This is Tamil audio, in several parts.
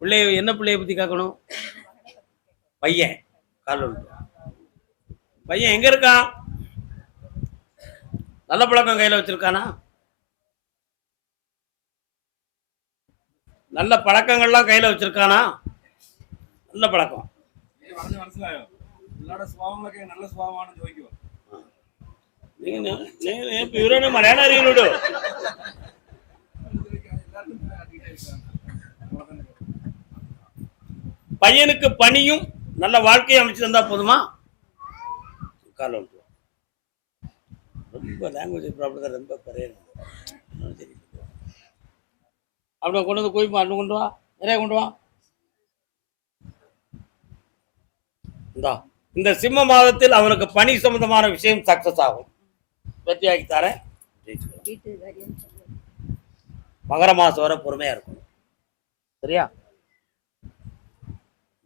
பிள்ளைய என்ன பிள்ளைய பத்தி கேட்கணும்? பையன் கால் பையன் எங்க இருக்கான்? நல்ல பழக்கம் கையில வச்சிருக்கானா? நல்ல பழக்கங்கள்லாம் கையில வச்சிருக்கானா? நல்ல பழக்கம். മലയാളം അറിയുള്ളൂ. பையனுக்கு பணியும் நல்ல வாழ்க்கையை அமைச்சு தந்தா போதுமா? காலம் ரொம்ப லாங்குவேஜ் ப்ராப்ளம் ரொம்ப குறைய அப்படியே கொண்டு வந்து குவிப்பா. இன்னும் கொண்டு வா, நிறைய கொண்டு வா. இந்த சிம்ம மாதத்தில் அவனுக்கு பணி சம்பந்தமான விஷயம் சக்சஸ் ஆகும். வெற்றியாக்கி தரேன். மகர மாசம் வர பொறுமையா இருக்கும். சரியா?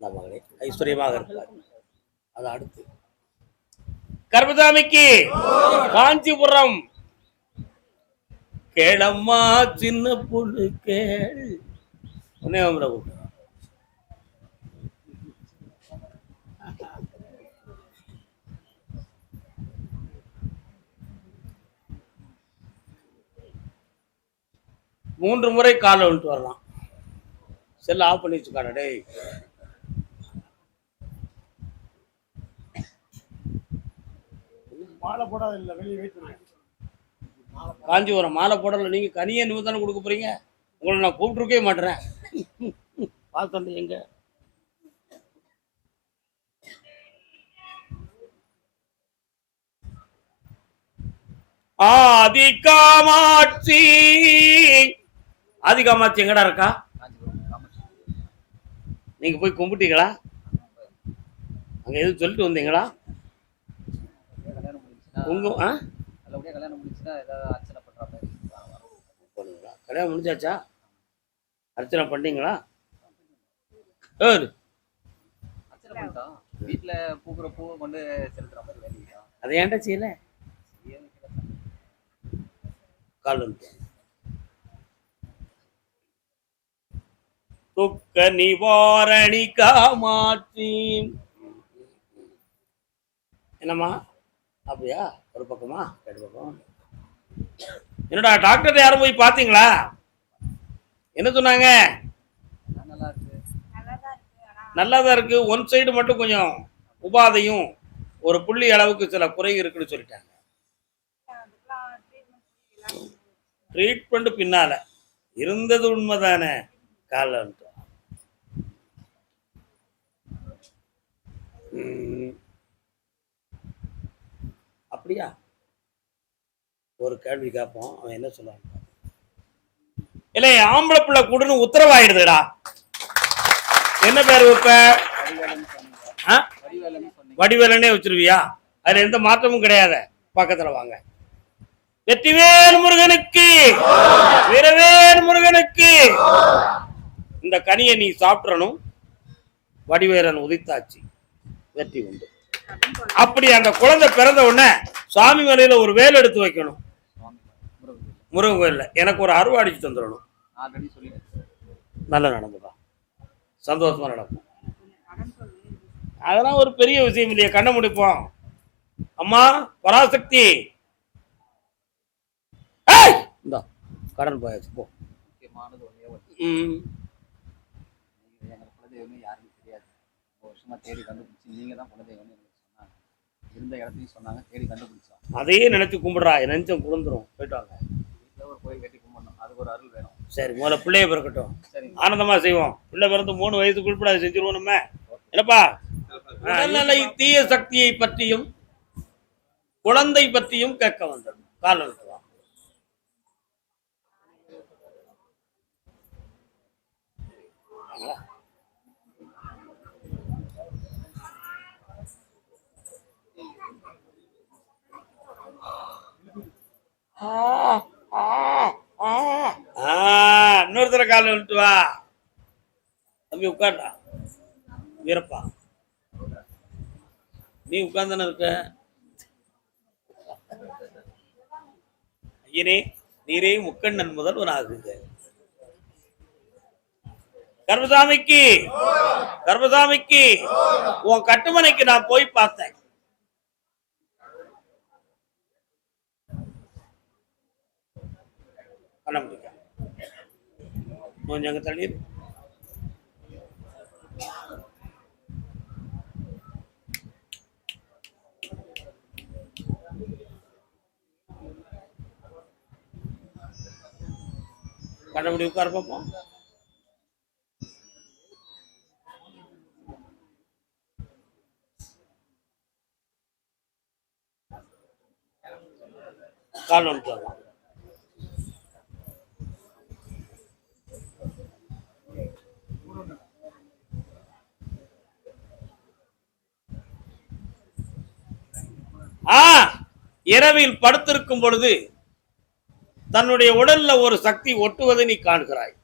மகளே ஐஸ்வர்யமாக இருப்பார். அது அடுத்து கர்மசாமிக்கு காஞ்சிபுரம் கேளம்மா சின்ன பொண்ணு கேள். மூன்று முறை காலை விட்டு வரலாம். செல்ல ஆஃப் பண்ணி வச்சுக்கான. டேய் மாலை போடாத இல்லை, வெளியே வைத்து காஞ்சிபுரம் மாலை போடல. நீங்க கனியை நிமித்தானே கொடுக்க போறீங்க. உங்களை நான் கூப்பிட்டுருக்கவே மாட்டேறேன். பார்த்து எங்க ஆதிகாமாட்சி. ஆதிகாமாட்சி எங்கடா இருக்கா? நீங்க போய் கும்பிட்டீங்களா? அங்க எதுவும் சொல்லிட்டு வந்தீங்களா? கல்யாணம் முடிஞ்சாச்சா? அர்ச்சனை பண்ணீங்களா? வீட்டுல பூக்குற பூவை கொண்டு செலுத்துற மாதிரி அதை ஏன்டா செய்யல? கால் துக்க நிவாரணி காமாட்சி. என்னம்மா அப்படியா? ஒரு பக்கமா ரெண்டு பக்கம். என்னடா டாக்டர் யாரும் போய் பாத்தீங்களா? என்ன சொன்னாங்க? நல்லாதான் இருக்கு. ஒன் சைடு மட்டும் கொஞ்சம் உபாதையும் ஒரு புள்ளி அளவுக்கு சில குறை இருக்குன்னு சொல்லிட்டாங்க. ட்ரீட்மெண்ட் பின்னால இருந்தது உண்மைதானே? கால அப்படியா? ஒரு கேள்வி கேட்போம், அவன் என்ன சொல்லுவான்? இல்ல ஆம்பளை பிள்ளை கூடுன்னு உத்தரவாயிடுதுடா. என்ன பேர் வைப்ப? வடிவேலனே வச்சிருவியா? அதுல எந்த மாற்றமும் கிடையாது. பக்கத்துல வாங்க. வெற்றிவேல் முருகனுக்கு, வீரவேல் முருகனுக்கு. இந்த கனியை நீ சாப்பிடணும். வடிவேலன் உதித்தாச்சு, வெற்றி உண்டு. அப்படி அந்த குழந்தை பிறந்த உடனே சாமி மலையில ஒரு வேல் எடுத்து வைக்கணும். முருகன் கோயில்ல எனக்கு ஒரு அருவா அடிச்சு தந்துடணும். நல்லா நடந்துப்பா, சந்தோஷமா நடக்கும். அதெல்லாம் ஒரு பெரிய விஷயம் இல்லையா? கண்ண முடிப்போம். அம்மா பராசக்தி, இந்த கடன் போயாச்சு போ. தேடி கண்டுபிடிச்சு நீங்க தான் குலதெய்வம்னு சொன்னாங்க. இருந்த இடத்தையும் சொன்னாங்க, தேடி கண்டுபிடிச்சோம். அதையே நினைச்சு கும்பிடுறா, நினைச்சும் குழந்துரும். போயிட்டு வாங்க. வீட்டில் ஒரு கோயில் கட்டி கும்பிடணும், அதுக்கு ஒரு அருள் வேணும். சரி, முதல்ல பிள்ளைய பிறக்கட்டும், ஆனந்தமா செய்வோம். பிள்ளை பிறந்து 3 வயசுக்குள்ள அதை செஞ்சிருவோம் நம்ம. என்னப்பா? உடல்நிலை தீய சக்தியை பற்றியும் குழந்தை பற்றியும் கேட்க வந்தது. காலம் இன்னொருத்தர கால விட்டு வா. தம்பி உட்கார்டா. வீரப்பா நீ உட்கார்ந்தானே இருக்க. ஐயனே நீரே முக்கண்ணன் முதல்வன் ஆகுங்க. கர்மசாமிக்கு கர்மசாமிக்கு உன் கட்டுமனைக்கு நான் போய் பார்த்தேன். பண்ண முடியும் கொஞ்சம் அங்க தள்ளி பண்ண முடியும். உட்கார பார்ப்போம். கால் வந்துட்டு வரலாம். இரவில் படுத்திருக்கும் பொழுது தன்னுடைய உடல்ல ஒரு சக்தி ஒட்டுவதை நீ காண்கிறாய்.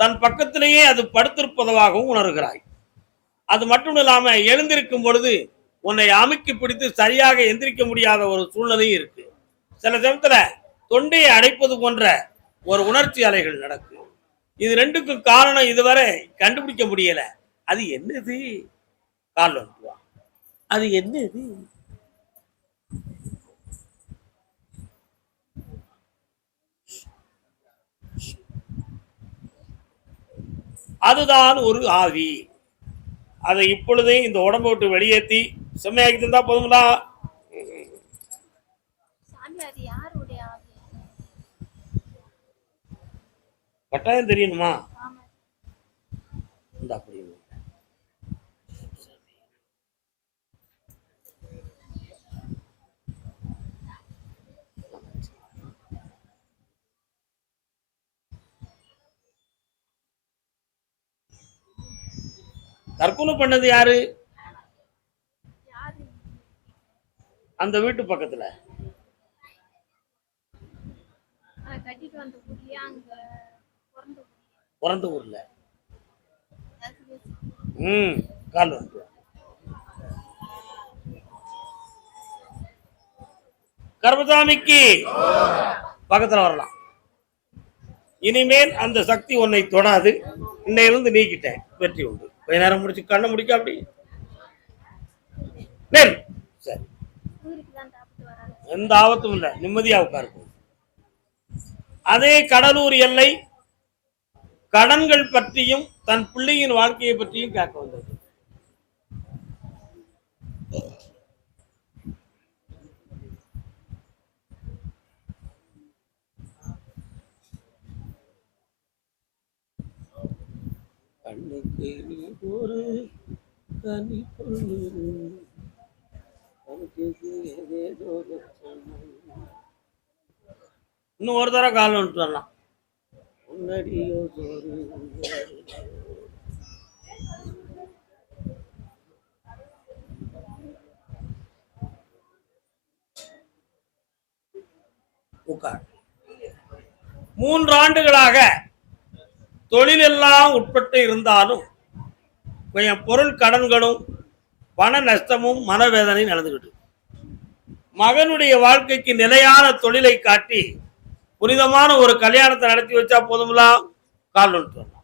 தன் பக்கத்திலேயே அது படுத்திருப்பதாகவும் உணர்கிறாய். அது மட்டும் இல்லாம எழுந்திருக்கும் பொழுது உன்னை அமுக்கி பிடித்து சரியாக எந்திரிக்க முடியாத ஒரு சூழ்நிலையும் இருக்கு. சில சமயத்துல தொண்டையை அடைப்பது போன்ற ஒரு உணர்ச்சி அலைகள் நடக்கும். இது ரெண்டுக்கும் காரணம் இதுவரை கண்டுபிடிக்க முடியல. அது என்னது? கால் வந்துவா. அது என்னது? அதுதான் ஒரு ஆவி. அதை இப்பொழுதே இந்த உடம்பை விட்டு வெளியேற்றி செம்மையாக்கி தந்தா போதுங்களா? கட்டாயம் தெரியணுமா? இந்த அப்படி தற்கொலை பண்ணது யாரு? அந்த வீட்டு பக்கத்துல பிறந்த ஊர்ல. கால் வந்து கர்மசாமிக்கு பக்கத்துல வரலாம். இனிமேல் அந்த சக்தி உன்னை தொடாது. இன்னையிலிருந்து நீக்கிட்டேன். வெற்றி உண்டு. கொஞ்ச நேரம் முடிச்சு கண்ணை முடிக்க அப்படி சரி. எந்த ஆபத்தும் இல்லை. நிம்மதியா உட்காருக்கும். அதே கடலூர் எல்லை கடன்கள் பற்றியும் தன் பிள்ளையின் வாழ்க்கையை பற்றியும் கேட்க வந்தது. கண்ணுக்கு ஒரு தனி இன்னும் ஒரு தடவை கால் வந்துட்டு வரலாம். உட்கார். 3 ஆண்டுகளாக தொழிலெல்லாம் உட்பட்டு இருந்தாலும் கொஞ்சம் பொருள் கடன்களும் பண நஷ்டமும் மனவேதனை நடந்துகிட்டு. மகனுடைய வாழ்க்கைக்கு நிலையான தொழிலை காட்டி புனிதமான ஒரு கல்யாணத்தை நடத்தி வச்சா போதுங்களா? கால் வந்துட்டு வரலாம்.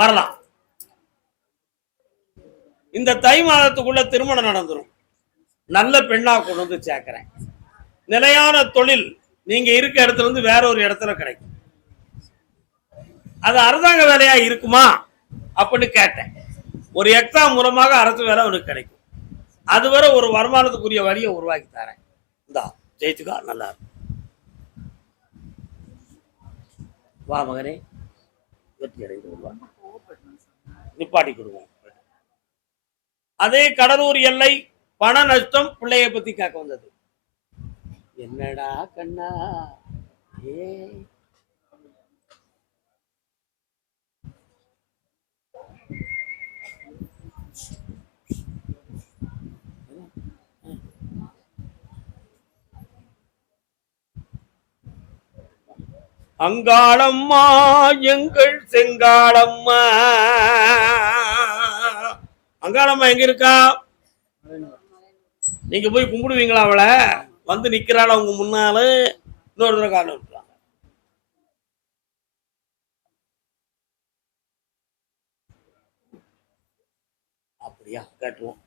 வரலாம். இந்த தை மாதத்துக்குள்ள திருமணம் நடந்துரும். நல்ல பெண்ணா கொண்டு வந்து சேர்க்கிறேன். நிலையான தொழில் நீங்க இருக்க இடத்துல இருந்து வேற ஒரு இடத்துல கிடைக்கும். அது அரசாங்க வேலையா இருக்குமா அப்படின்னு கேட்டேன். ஒரு எக்ஸாம் மூலமாக அரசு வேலை உனக்கு கிடைக்கும். அதுவரை ஒரு வருமானத்துக்குரிய வழியை உருவாக்கி தரேன். இந்தா ஜெயிச்சுக்கா. நல்லா இருக்கும். வா மகனே, வெற்றி அடைந்து வருவான். நிப்பாட்டி கொடுவோம். அதே கடலூர் எல்லை பண நஷ்டம் பிள்ளைய பத்தி கேட்க வந்தது. என்னடா கண்ணா ஏ அங்காளம்மா எங்கள் செங்காளம்மா. அங்காளம்மா எங்க இருக்கா? நீங்க போய் கும்பிடுவீங்களா அவளை? வந்து நிக்கிறாள் அவங்க முன்னால. இன்னொரு தடவை காலம் விட்டுறாங்க. அப்படியா? கேட்டுருவோம்.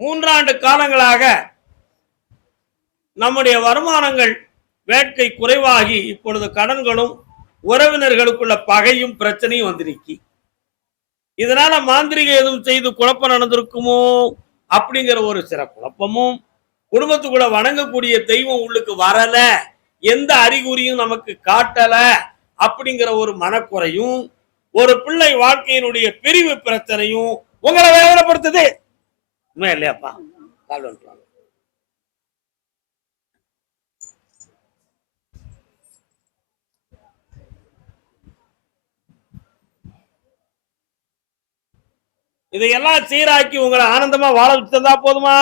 3 ஆண்டு காலங்களாக நம்முடைய வருமானங்கள் வேட்கை குறைவாகி இப்பொழுது கடன்களும் உறவினர்களுக்குள்ள பகையும் பிரச்சனையும் வந்து நிக்கி. இதனால மாந்திரிகம் எதுவும் செய்து குழப்பம் நடந்திருக்குமோ அப்படிங்கிற ஒரு சில குழப்பமும், குடும்பத்துக்குள்ள வணங்கக்கூடிய தெய்வம் உள்ளுக்கு வரல, எந்த அறிகுறியும் நமக்கு காட்டல அப்படிங்கிற ஒரு மனக்குறையும், ஒரு பிள்ளை வாழ்க்கையினுடைய பிரிவு பிரச்சனையும் உங்களை வேதனைப்படுத்துது. உண்மையா இல்லையாப்பா? கால் வந்துட்டாங்க. இதையெல்லாம் சீராக்கி உங்களை ஆனந்தமா வாழ வச்சதா போதுமா?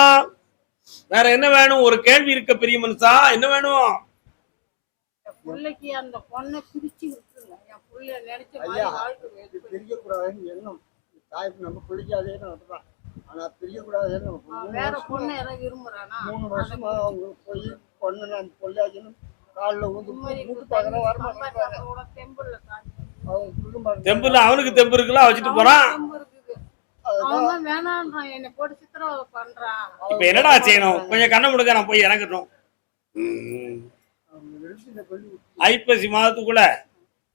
வேற என்ன வேணும்? ஒரு கேள்வி இருக்க பெரிய மனுஷா, என்ன வேணும்? பிள்ளைக்கு அந்த பொண்ணை பிரிச்சு விட்டுருங்க. என் பிள்ளைய நினைச்ச மாதிரி வாழ்க்கை பிரியக்கூடாதுன்னு எண்ணம் தாய்க்கு நம்ம பிடிக்காதேன்னு அதுதான். ஆனா பிரியக்கூடாதுன்னு வேற பொண்ணை யாராவது விரும்புறானா? 3 வருஷமா அவங்க போய் பொண்ணு நான் பொள்ளாச்சின்னு காலில் ஊந்து மூட்டு பார்க்கற வரமாட்டாங்க. தெம்புல அவங்க குடும்பம் தெம்புல அவனுக்கு தெம்பு இருக்குல்ல, வச்சுட்டு போறான். அவன் வேணான்றான், என்னை போட்டு சித்திரவதை பண்றான். இப்ப என்னடா செய்யணும்? கொஞ்சம் கண்ணை முடுங்க, நான் போய் இறங்கட்டும். ஐப்பசி மாதத்துக்குள்ள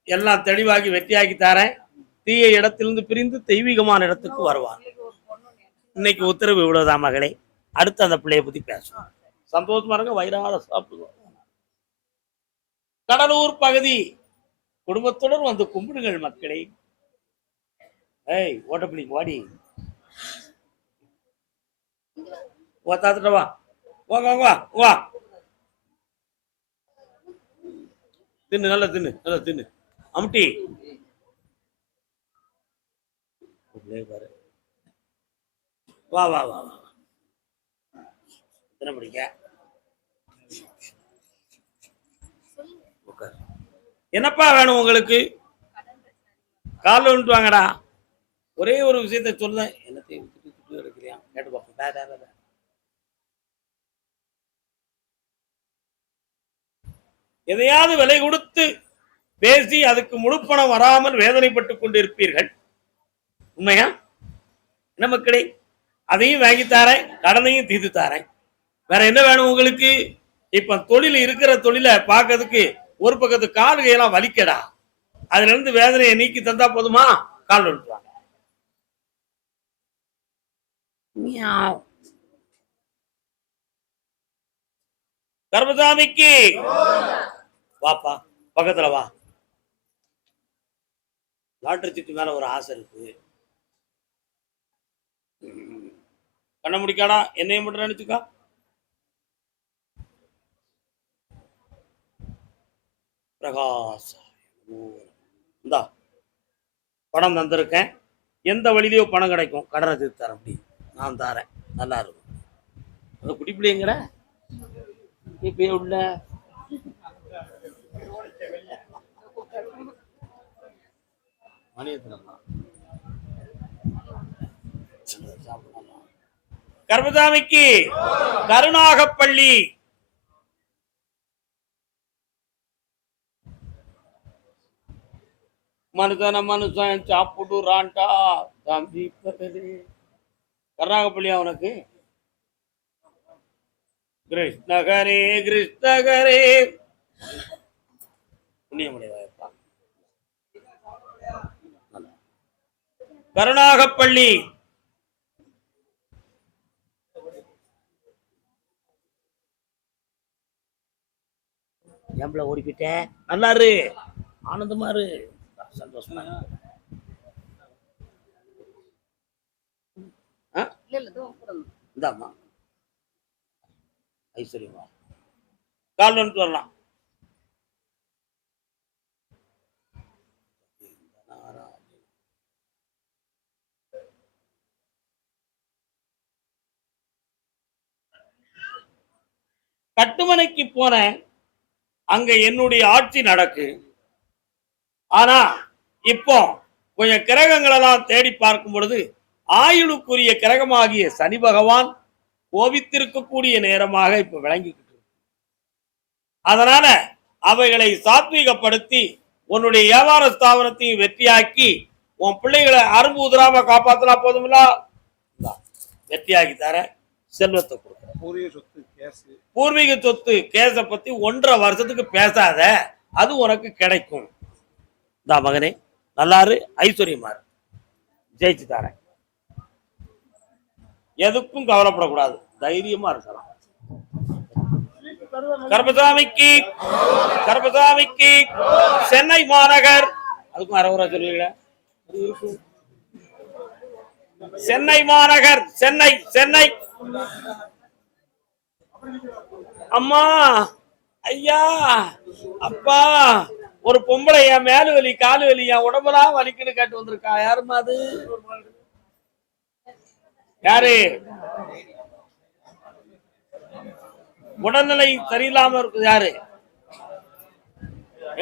எல்லாம் தெளிவாகி வெற்றியாக்கி தரேன். தீய இடத்திலிருந்து பிரிந்து தெய்வீகமான இடத்துக்கு வருவான். இன்னைக்கு உத்தரவு இவ்வளவுதான் மகளே. அடுத்து அந்த பிள்ளைய பத்தி பேசுவோம். சந்தோஷமா இருங்க, வயிறார சாப்பிடுவோம். கடலூர் பகுதி குடும்பத்துடன் வந்து கும்பிடுங்கள் மக்களே. ஏய் ஓட்டப்பிடி வாடி, தாத்துட்ட வா, வாங்க வாங்க வா வா. தின்னு, நல்லா தின்னு, நல்லா தின்னு. அமுட்டி பாரு. வா வா வா வா. எத்தனை படிக்க? என்னப்பா வேணும் உங்களுக்கு? காலில் வந்துட்டு வாங்கடா. ஒரே ஒரு விஷயத்த சொல்ல, என்னத்தையும் எடுக்கிறியா கேட்டு பார்ப்போம். எதையாவது விலை கொடுத்து பேசி அதுக்கு முழுப்பணம் வராமல் வேதனைப்பட்டுக் கொண்டிருப்பீர்கள். உண்மையா? என்ன மக்களே, அதையும் வாங்கி தாரேன், கடனையும் தீர்த்து தாரேன். வேற என்ன வேணும் உங்களுக்கு? இப்ப தொழில் இருக்கிற தொழிலை பார்க்கறதுக்கு ஒரு பக்கத்து கால் கையெல்லாம் வலிக்கடா. அதுல இருந்து வேதனையை நீக்கி தந்தா போதுமா? கால் வந்துட்டாங்க. கர்மசாமிக்கு வாப்பா, பக்கத்துல வா. லாட்டரி சீட்டு மேல ஒரு ஆசை இருக்கு. கண்ண முடிக்காடா, என்னையும் மட்டும் நினைச்சுக்கா. பிரகாஷ் இந்தா பணம் தந்திருக்கேன். எந்த வழியிலையோ பணம் கிடைக்கும், கடனை தீர்த்து தரேன். அப்படி நான் தரேன், நல்லா இருக்கும். அந்த குட்டி பிள்ளைங்கிற இப்ப உள்ள கர்மசாமிக்கு கருணாகப்பள்ளி மனுஷன் சாப்பிடுறான்டா தம்பி. கருணாகப்பள்ளி அவனுக்கு கிருஷ்ணகரே கிருஷ்ணகரே புண்ணியமுடையப்பா. கருணாகப்பள்ளி ஏம்பல ஓடிக்கிட்ட நல்லா இரு, ஆனந்தமா இரு, சந்தோஷமா. இந்தாமா ஐஸ்வர்யமா கால் வந்துட்டு வரலாம். கட்டுமனைக்கு போனேன், அங்க என்னுடைய ஆட்சி நடக்கு. ஆனா இப்போ கொஞ்சம் கிரகங்களெல்லாம் தேடி பார்க்கும் பொழுது ஆயுளுக்குரிய கிரகமாகிய சனி பகவான் கோபித்திருக்கக்கூடிய நேரமாக இப்ப விளங்கிக்கிட்டு இருக்கு. அதனால அவைகளை சாத்வீகப்படுத்தி உன்னுடைய வியாபார ஸ்தாபனத்தையும் வெற்றியாக்கி உன் பிள்ளைகளை அரும்பு உதிராம காப்பாத்தினா போதுமில்ல. வெற்றியாக்கி தர செல்வத்தை கொடுக்குற. பூர்வீக சொத்து கேஸ பத்தி 1.5 வருஷத்துக்கு பேசாத, அது உனக்கு கிடைக்கும். மகனே நல்லாரு, ஐஸ்வர்யமாரு, ஜெயிச்சு தரேன். எதுக்கும் கவலைப்படக்கூடாது, தைரியமா இருக்கலாம். கர்மசாமிக்கு கர்மசாமிக்கு சென்னை மாநகர், அதுக்கும் அரவரா சொல்லுவீங்களா? சென்னை மாநகர், சென்னை சென்னை. அம்மா, ஐயா, அப்பா, ஒரு பொம்பளை என் மேலு வலி காலு வலி என் உடம்பெல்லாம் வலிக்குன்னு கேட்டு வந்திருக்கா. யாருமா அது? யாரு? உடல்நிலை சரியில்லாம இருக்குது. யாரு?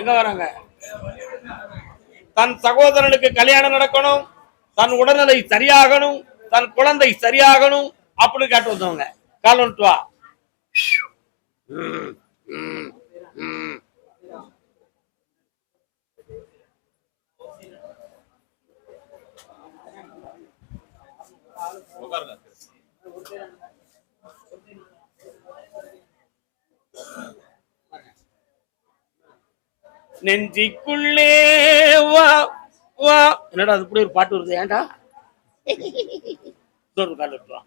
எங்க வராங்க? தன் சகோதரனுக்கு கல்யாணம் நடக்கணும், தன் உடல்நிலை சரியாகணும், தன் குழந்தை சரியாகணும் அப்படின்னு கேட்டு வந்தவங்க. கால் வந்துட்டு வா. நெஞ்சிக்குள்ளே வா வா. என்னடா அது இப்படி ஒரு பாட்டு வருது? ஏன்டா கால் வந்துட்டு வா.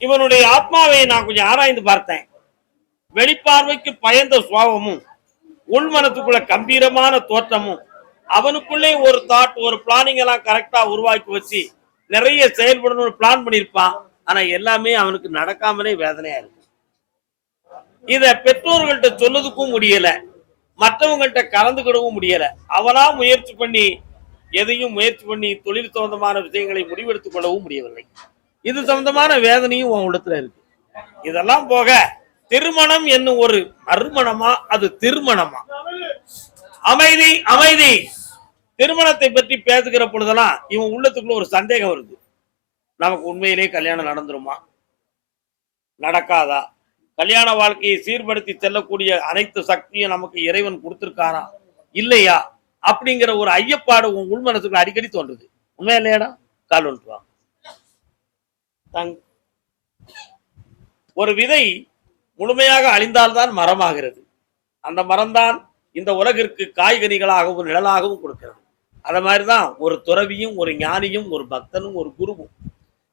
இவனுடைய ஆத்மாவை நான் கொஞ்சம் ஆராய்ந்து பார்த்தேன். வெளிப்பார்வைக்கு பயந்த சுவாபமும் உள்மனத்துக்குள்ள கம்பீரமான தோற்றமும், அவனுக்குள்ளே ஒரு தாட், ஒரு பிளானிங் எல்லாம் கரெக்டா உருவாக்கி வச்சு நிறைய செயல்படணும்னு பிளான் பண்ணியிருப்பான். ஆனா எல்லாமே அவனுக்கு நடக்காமலே வேதனையா இருக்கு. இத பெற்றோர்கள்ட்ட சொல்லதுக்கும் முடியல, மற்றவங்கள்ட்ட கலந்துக்கிடவும் முடியல. அவனா முயற்சி பண்ணி எதையும் முயற்சி பண்ணி தொழில் சம்பந்தமான விஷயங்களை முடிவெடுத்துக் கொள்ளவும் முடியவில்லை. இது சம்பந்தமான வேதனையும் உன் உள்ளத்துல இருக்கு. இதெல்லாம் போக திருமணம் என்னும் ஒரு மறுமணமா, அது திருமணமா? அமைதி அமைதி. திருமணத்தை பற்றி பேசுகிற பொழுதெல்லாம் இவன் உள்ளத்துக்குள்ள ஒரு சந்தேகம் வருது. நமக்கு உண்மையிலே கல்யாணம் நடந்துருமா, நடக்காதா? கல்யாண வாழ்க்கையை சீர்படுத்தி செல்லக்கூடிய அனைத்து சக்தியும் நமக்கு இறைவன் கொடுத்திருக்காரா இல்லையா அப்படிங்கிற ஒரு ஐயப்பாடு உன் உள் மனசுக்கு அடிக்கடி தோன்றுது. உண்மையா இல்லையாடா? கால் ஒன்றுவா. ஒரு விதை முழுமையாக அழிந்தால்தான் மரமாகிறது. அந்த மரம்தான் இந்த உலகிற்கு காய்கனிகளாகவும் நிழலாகவும் கொடுக்கிறது. அத மாதிரிதான் ஒரு துறவியும் ஒரு ஞானியும் ஒரு பக்தனும் ஒரு குருவும்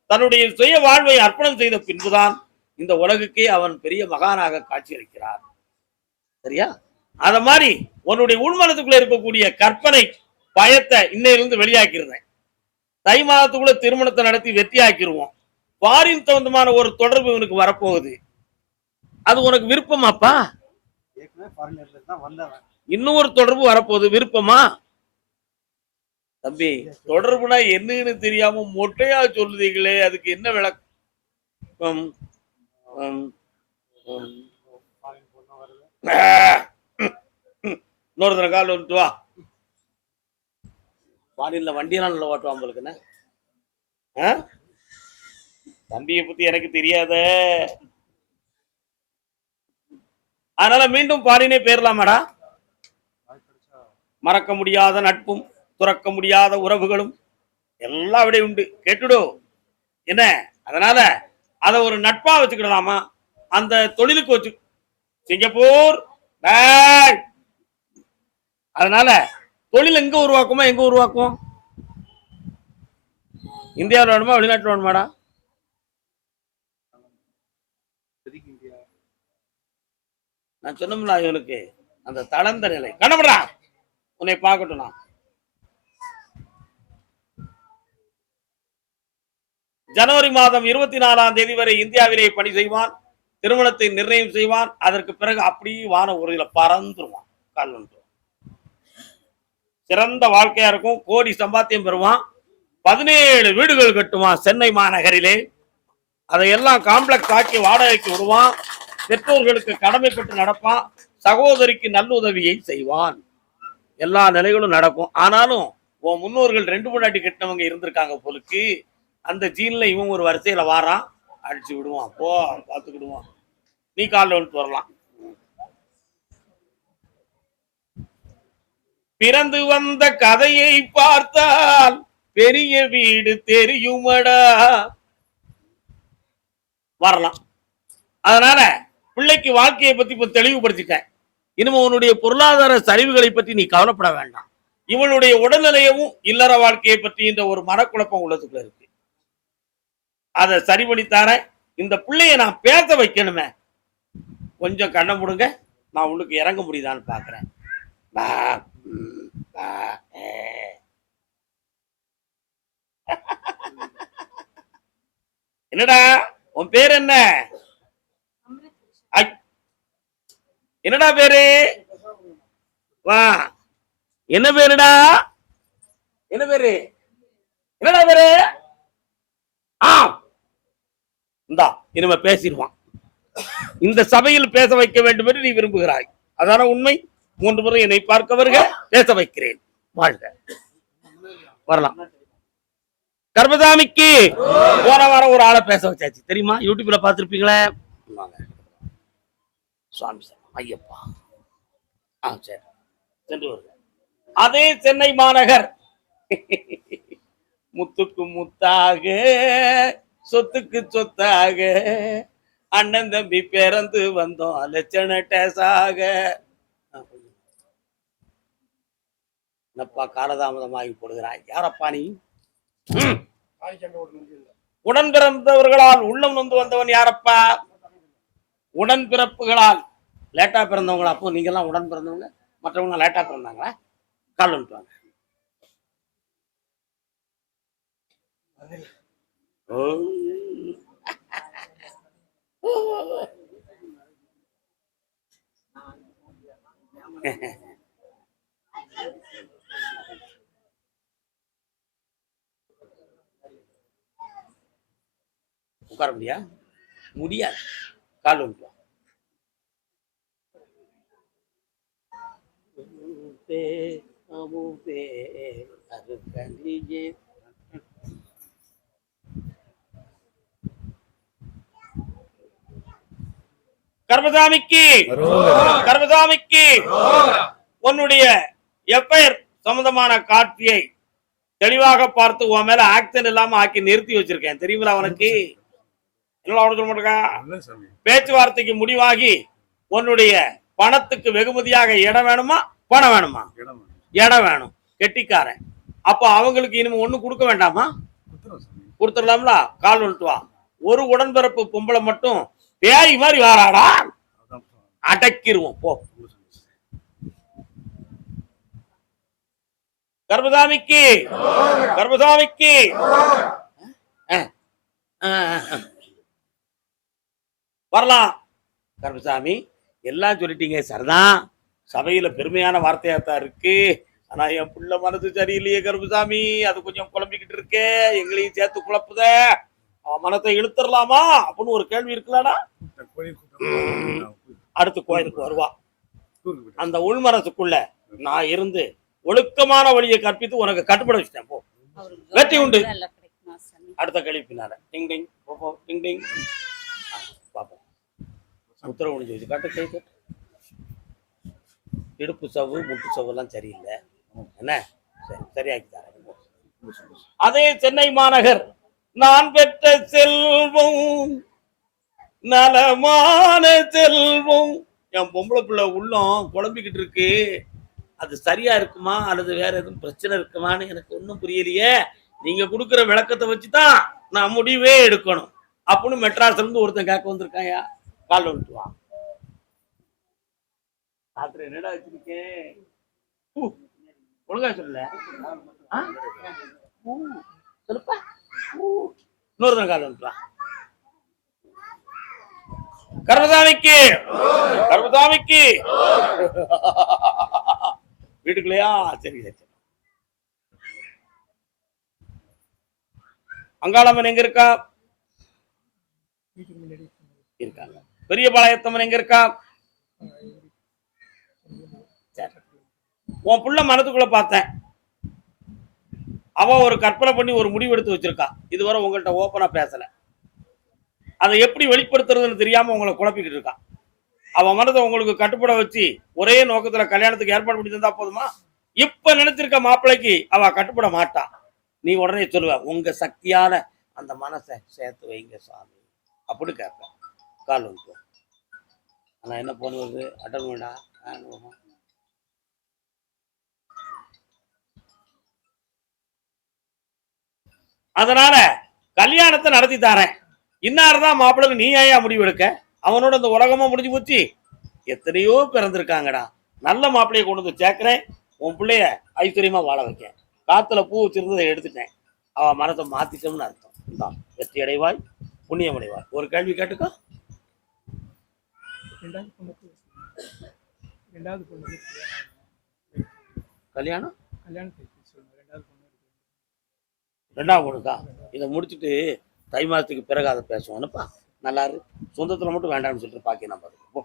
தன்னுடைய சுய வாழ்வை அர்ப்பணம் செய்த பின்புதான் இந்த உலகுக்கே அவன் பெரிய மகானாக காட்சியளிக்கிறார். சரியா? அத மாதிரி உன்னுடைய உள்மனத்துக்குள்ள இருக்கக்கூடிய கற்பனை பயத்தை இன்னையிலிருந்து வெளியாக்கிருந்தேன். தை மாதத்துக்குள்ள திருமணத்தை நடத்தி வெற்றியாக்கிடுவோம். ஃபாரின் சம்பந்தமான ஒரு தொடர்பு இவனுக்கு வரப்போகுது. அது உனக்கு விருப்பமாப்பா? இன்னும் ஒரு தொடர்பு வரப்போகுது, விருப்பமா? தம்பி, தொடர்புனா என்னன்னு தெரியாம மொட்டையா சொல்லுதீங்களே, அதுக்கு என்ன விளக்கம்? இன்னொருத்தர கால் வந்துட்டு வா. ஃபாரின்ல வண்டியெல்லாம் நல்லா ஓட்டுவான் உங்களுக்கு. தம்பியை பத்தி எனக்கு தெரியாத, அதனால மீண்டும் ஃபாரினே பேரலாமாடா? மறக்க முடியாத நட்பும் துறக்க முடியாத உறவுகளும் எல்லாம் விட உண்டு. கேட்டுடு என்ன? அதனால அத ஒரு நட்பா வச்சுக்கிடலாமா? அந்த தொழிலுக்கு வச்சு சிங்கப்பூர். அதனால தொழில் எங்க உருவாக்குமா? எங்க உருவாக்கும்? இந்தியாவில் வேணுமா வெளிநாட்டில் வேணுமாடா? நான் சொன்னோம்ல இவனுக்கு அந்த தளர்ந்த நிலை. கண்ணபடா, உன்னை பார்க்கட்டும். நான் ஜனவரி மாதம் 24ஆம் தேதி வரை இந்தியாவிலே பணி செய்வான். திருமணத்தை நிர்ணயம் செய்வான். அதற்கு பிறகு அப்படியே வான உரையில பறந்துருவான். கால் வந்துருவான். சிறந்த வாழ்க்கையா இருக்கும். கோடி சம்பாத்தியம் பெறுவான். 17 வீடுகள் கட்டுவான் சென்னை மாநகரிலே. அதையெல்லாம் காம்ப்ளெக்ஸ் ஆக்கி வாடகைக்கு விடுவான். பெற்றோர்களுக்கு கடமைப்பட்டு நடப்பான். சகோதரிக்கு நல்லுதவியை செய்வான். எல்லா நிலைகளும் நடக்கும். ஆனாலும் உன் முன்னோர்கள் 2 பொண்டாட்டி கட்டினவங்க இருந்திருக்காங்க போலுக்கு. அந்த ஜீன்ல இவன் ஒரு வரிசையில வாரான். அடிச்சு விடுவான். போ பார்த்துக்கிடுவான். நீ காலில் வந்துட்டு வரலாம். பிறந்து வந்த கதையை பார்த்தால் பெரிய வீடு தெரியுமடா. வரலாம். அதனால பிள்ளைக்கு வாழ்க்கையை பத்தி இப்ப தெளிவுபடுத்திட்டேன். இனிமே உன்னுடைய பொருளாதார சரிவுகளை பற்றி நீ கவலைப்பட வேண்டாம். இவளுடைய உடல்நிலையவும் இல்லற வாழ்க்கையை பற்றி இந்த ஒரு மனக்குழப்பம் உள்ளதுக்குள்ள இருக்கு. அதை சரி பண்ணித்தார. இந்த பிள்ளைய நான் பேச வைக்கணுமே. கொஞ்சம் கண்ணை முடுங்க. நான் உனக்கு இறங்க முடியுதான்னு பாக்குறேன். என்னடா உன் பேர் என்ன? என்னடா பேரு? வா, என்ன பேருடா? என்ன பேரு? என்னடா பேரு? இந்தா இனிமே பேசிடுவான். இந்த சபையில் பேச வைக்க வேண்டும் என்று நீ விரும்புகிறாய். அதான உண்மை. 3 முறை என்னை பார்க்க வருக. பேச வைக்கிறேன். வாழ்க. வரலாம். கர்மசாமிக்கு போன வாரம் ஒரு ஆளை பேச வச்சாச்சு தெரியுமா? யூடியூப்ல பார்த்திருப்பீங்களே. சுவாமி ஐயப்பா. சரி சென்று வருக. அதே சென்னை மாநகர். முத்துக்கு முத்தாக சொத்துக்கு சொத்தாக அண்ணன் தம்பி பிறந்து வந்தோம் லட்சண டேசாக. என்னப்பா காலதாமதமாகி போடுகிறாய்? யாரப்பா நீ? உடன் பிறந்தவர்களால் உள்ளம் நொந்து வந்தவன் யாரப்பா? உடன் பிறப்புகளால் லேட்டா பிறந்தவங்களா? அப்போ நீங்க எல்லாம் உடன் பிறந்தவங்க, மற்றவங்க லேட்டா பிறந்தாங்களா? கால் வந்துட்டாங்க. உட்கார முடியாது. கால் வந்துட்டோம். கர்மசாமிக்கு உன்னுடைய எஃப்ஐஆர் சம்பந்தமான காட்சியை தெளிவாக பார்த்து உன் மேல ஆக்சன் இல்லாம ஆக்கி நிறுத்தி வச்சிருக்கேன். தெரியுங்களா உனக்கு? பேச்சுவார்த்தைக்கு முடிவாகி உன்னுடைய பணத்துக்கு வெகுமதியாக இடம் வேணுமா பணம் வேணுமா? இடம் வேணும். கெட்டிக்காரன். அப்ப அவங்களுக்கு இனிமே ஒண்ணு கொடுக்க வேண்டாமா? கொடுத்துடலாம்ல. கால் வந்துட்டு வா. ஒரு உடன்பிறப்பு பொம்பளை மட்டும் பேய் மாதிரி வாராடா, அடக்கிருவோம் போ. கர்மசாமிக்கு வரலாம். கர்மசாமி எல்லாம் சொல்லிட்டீங்க சரிதான். சபையில பெருமையான வார்த்தையாத்தான் இருக்கு. ஆனா என் புள்ள மனசு சரியில்லையே கர்மசாமி. அது கொஞ்சம் குழம்பிக்கிட்டு இருக்கே. எங்களையும் சேர்த்து குழப்புத. மனத்தை இழுத்துடலாமா அப்படின்னு ஒரு கேள்வி இருக்கலாடா. அடுத்து கோயிலுக்கு வருவா. அந்த உள்மனசுக்குள்ள நான் இருந்து ஒழுக்கமான வழியை கற்பித்து உனக்கு கட்டுப்பட வச்சுட்டேன். போ, வெற்றி உண்டு. அடுத்த கேள்வி பின்னால டிங் டிங் டிங் டிங் பாப்போம். உத்தரவு முடிஞ்சு வச்சு காட்டு. கை கட்டு. இடுப்பு சவ்வு முட்டு சவ்வு எல்லாம் சரியில்லை. என்ன சரியாக்கி தரேன். அதே சென்னை மாநகர். நான் பெற்ற செல்வம் நலமான செல்வம். என் பொம்பளை பிள்ளை உள்ளம் குழம்பிக்கிட்டு இருக்கு. அது சரியா இருக்குமா அல்லது வேற எதுவும் பிரச்சனை இருக்குமான்னு எனக்கு ஒன்றும் புரியலையே. நீங்க கொடுக்குற விளக்கத்தை வச்சுதான் நான் முடிவே எடுக்கணும் அப்படின்னு மெட்ராஸ்ல இருந்து ஒருத்தன் கேட்க வந்திருக்காயா. கால் வந்துட்டுவான். ராத்திரி என்னடா வச்சிருக்கேன்? ஒழுங்கா சொல்ல சொல்லுப்பா. இன்னொருத்தன் கால் வந்துட்டுவான். கர்மசாமிக்கு வீட்டுக்குள்ளையா? சரி சரி. அங்காளம்மன் எங்க இருக்கா? இருக்காங்க. பெரிய பாளையத்தம்மன் எங்க இருக்கா? உன் புள்ள மனத்துக்குள்ள பார்த்தேன், அவ ஒரு கற்பனை பண்ணி ஒரு முடிவு எடுத்து வச்சிருக்கா. இதுவரை உங்கள்கிட்ட ஓப்பனா பேசல. அதை எப்படி வெளிப்படுத்துறதுன்னு தெரியாம உங்களை குழப்பிக்கிட்டு இருக்கா. அவன் மனதை உங்களுக்கு கட்டுப்பட வச்சு ஒரே நோக்கத்துல கல்யாணத்துக்கு ஏற்பாடு பண்ணி தந்தா போதுமா? இப்ப நினைச்சிருக்க மாப்பிள்ளைக்கு அவ கட்டுப்பட மாட்டா. நீ உடனே சொல்லுவ, உங்க சக்தியான அந்த மனசை சேர்த்து வைங்க சாமி அப்படி கேட்ப. கால் வந்து ஆனா என்ன பண்ணுவது? அட்டன் பண்ணா அதனால கல்யாணத்தை நடத்தி தரேன். இன்னார்தான் மாப்பிள்ளைக்கு நீ ஏன் முடிவு எடுக்க? அவனோட இந்த உலகமா முடிஞ்சு போச்சு. எத்தனையோ பிறந்திருக்காங்கடா. நல்ல மாப்பிள்ளையை கொண்டு வந்து சேர்க்கிறேன். உன் பிள்ளைய ஐஸ்வர்யமா வாழ வைக்க. காத்துல பூ வச்சிருந்ததை எடுத்துட்டேன். அவ மனத்தை மாத்திட்டோம்னு அர்த்தம். வெற்றி அடைவாய், புண்ணியம் அடைவாய். ஒரு கேள்வி கேட்டுக்கோ. கல்யாணம் ரெண்டாவது பொண்ணுக்கா? இதை முடிச்சுட்டு தை மாசத்துக்கு பிறகு அதை பேசுவோம்னுப்பா. நல்லா இரு. சொந்தத்துல மட்டும் வேண்டாம்னு சொல்லிட்டு பாக்கி நம்ம போ.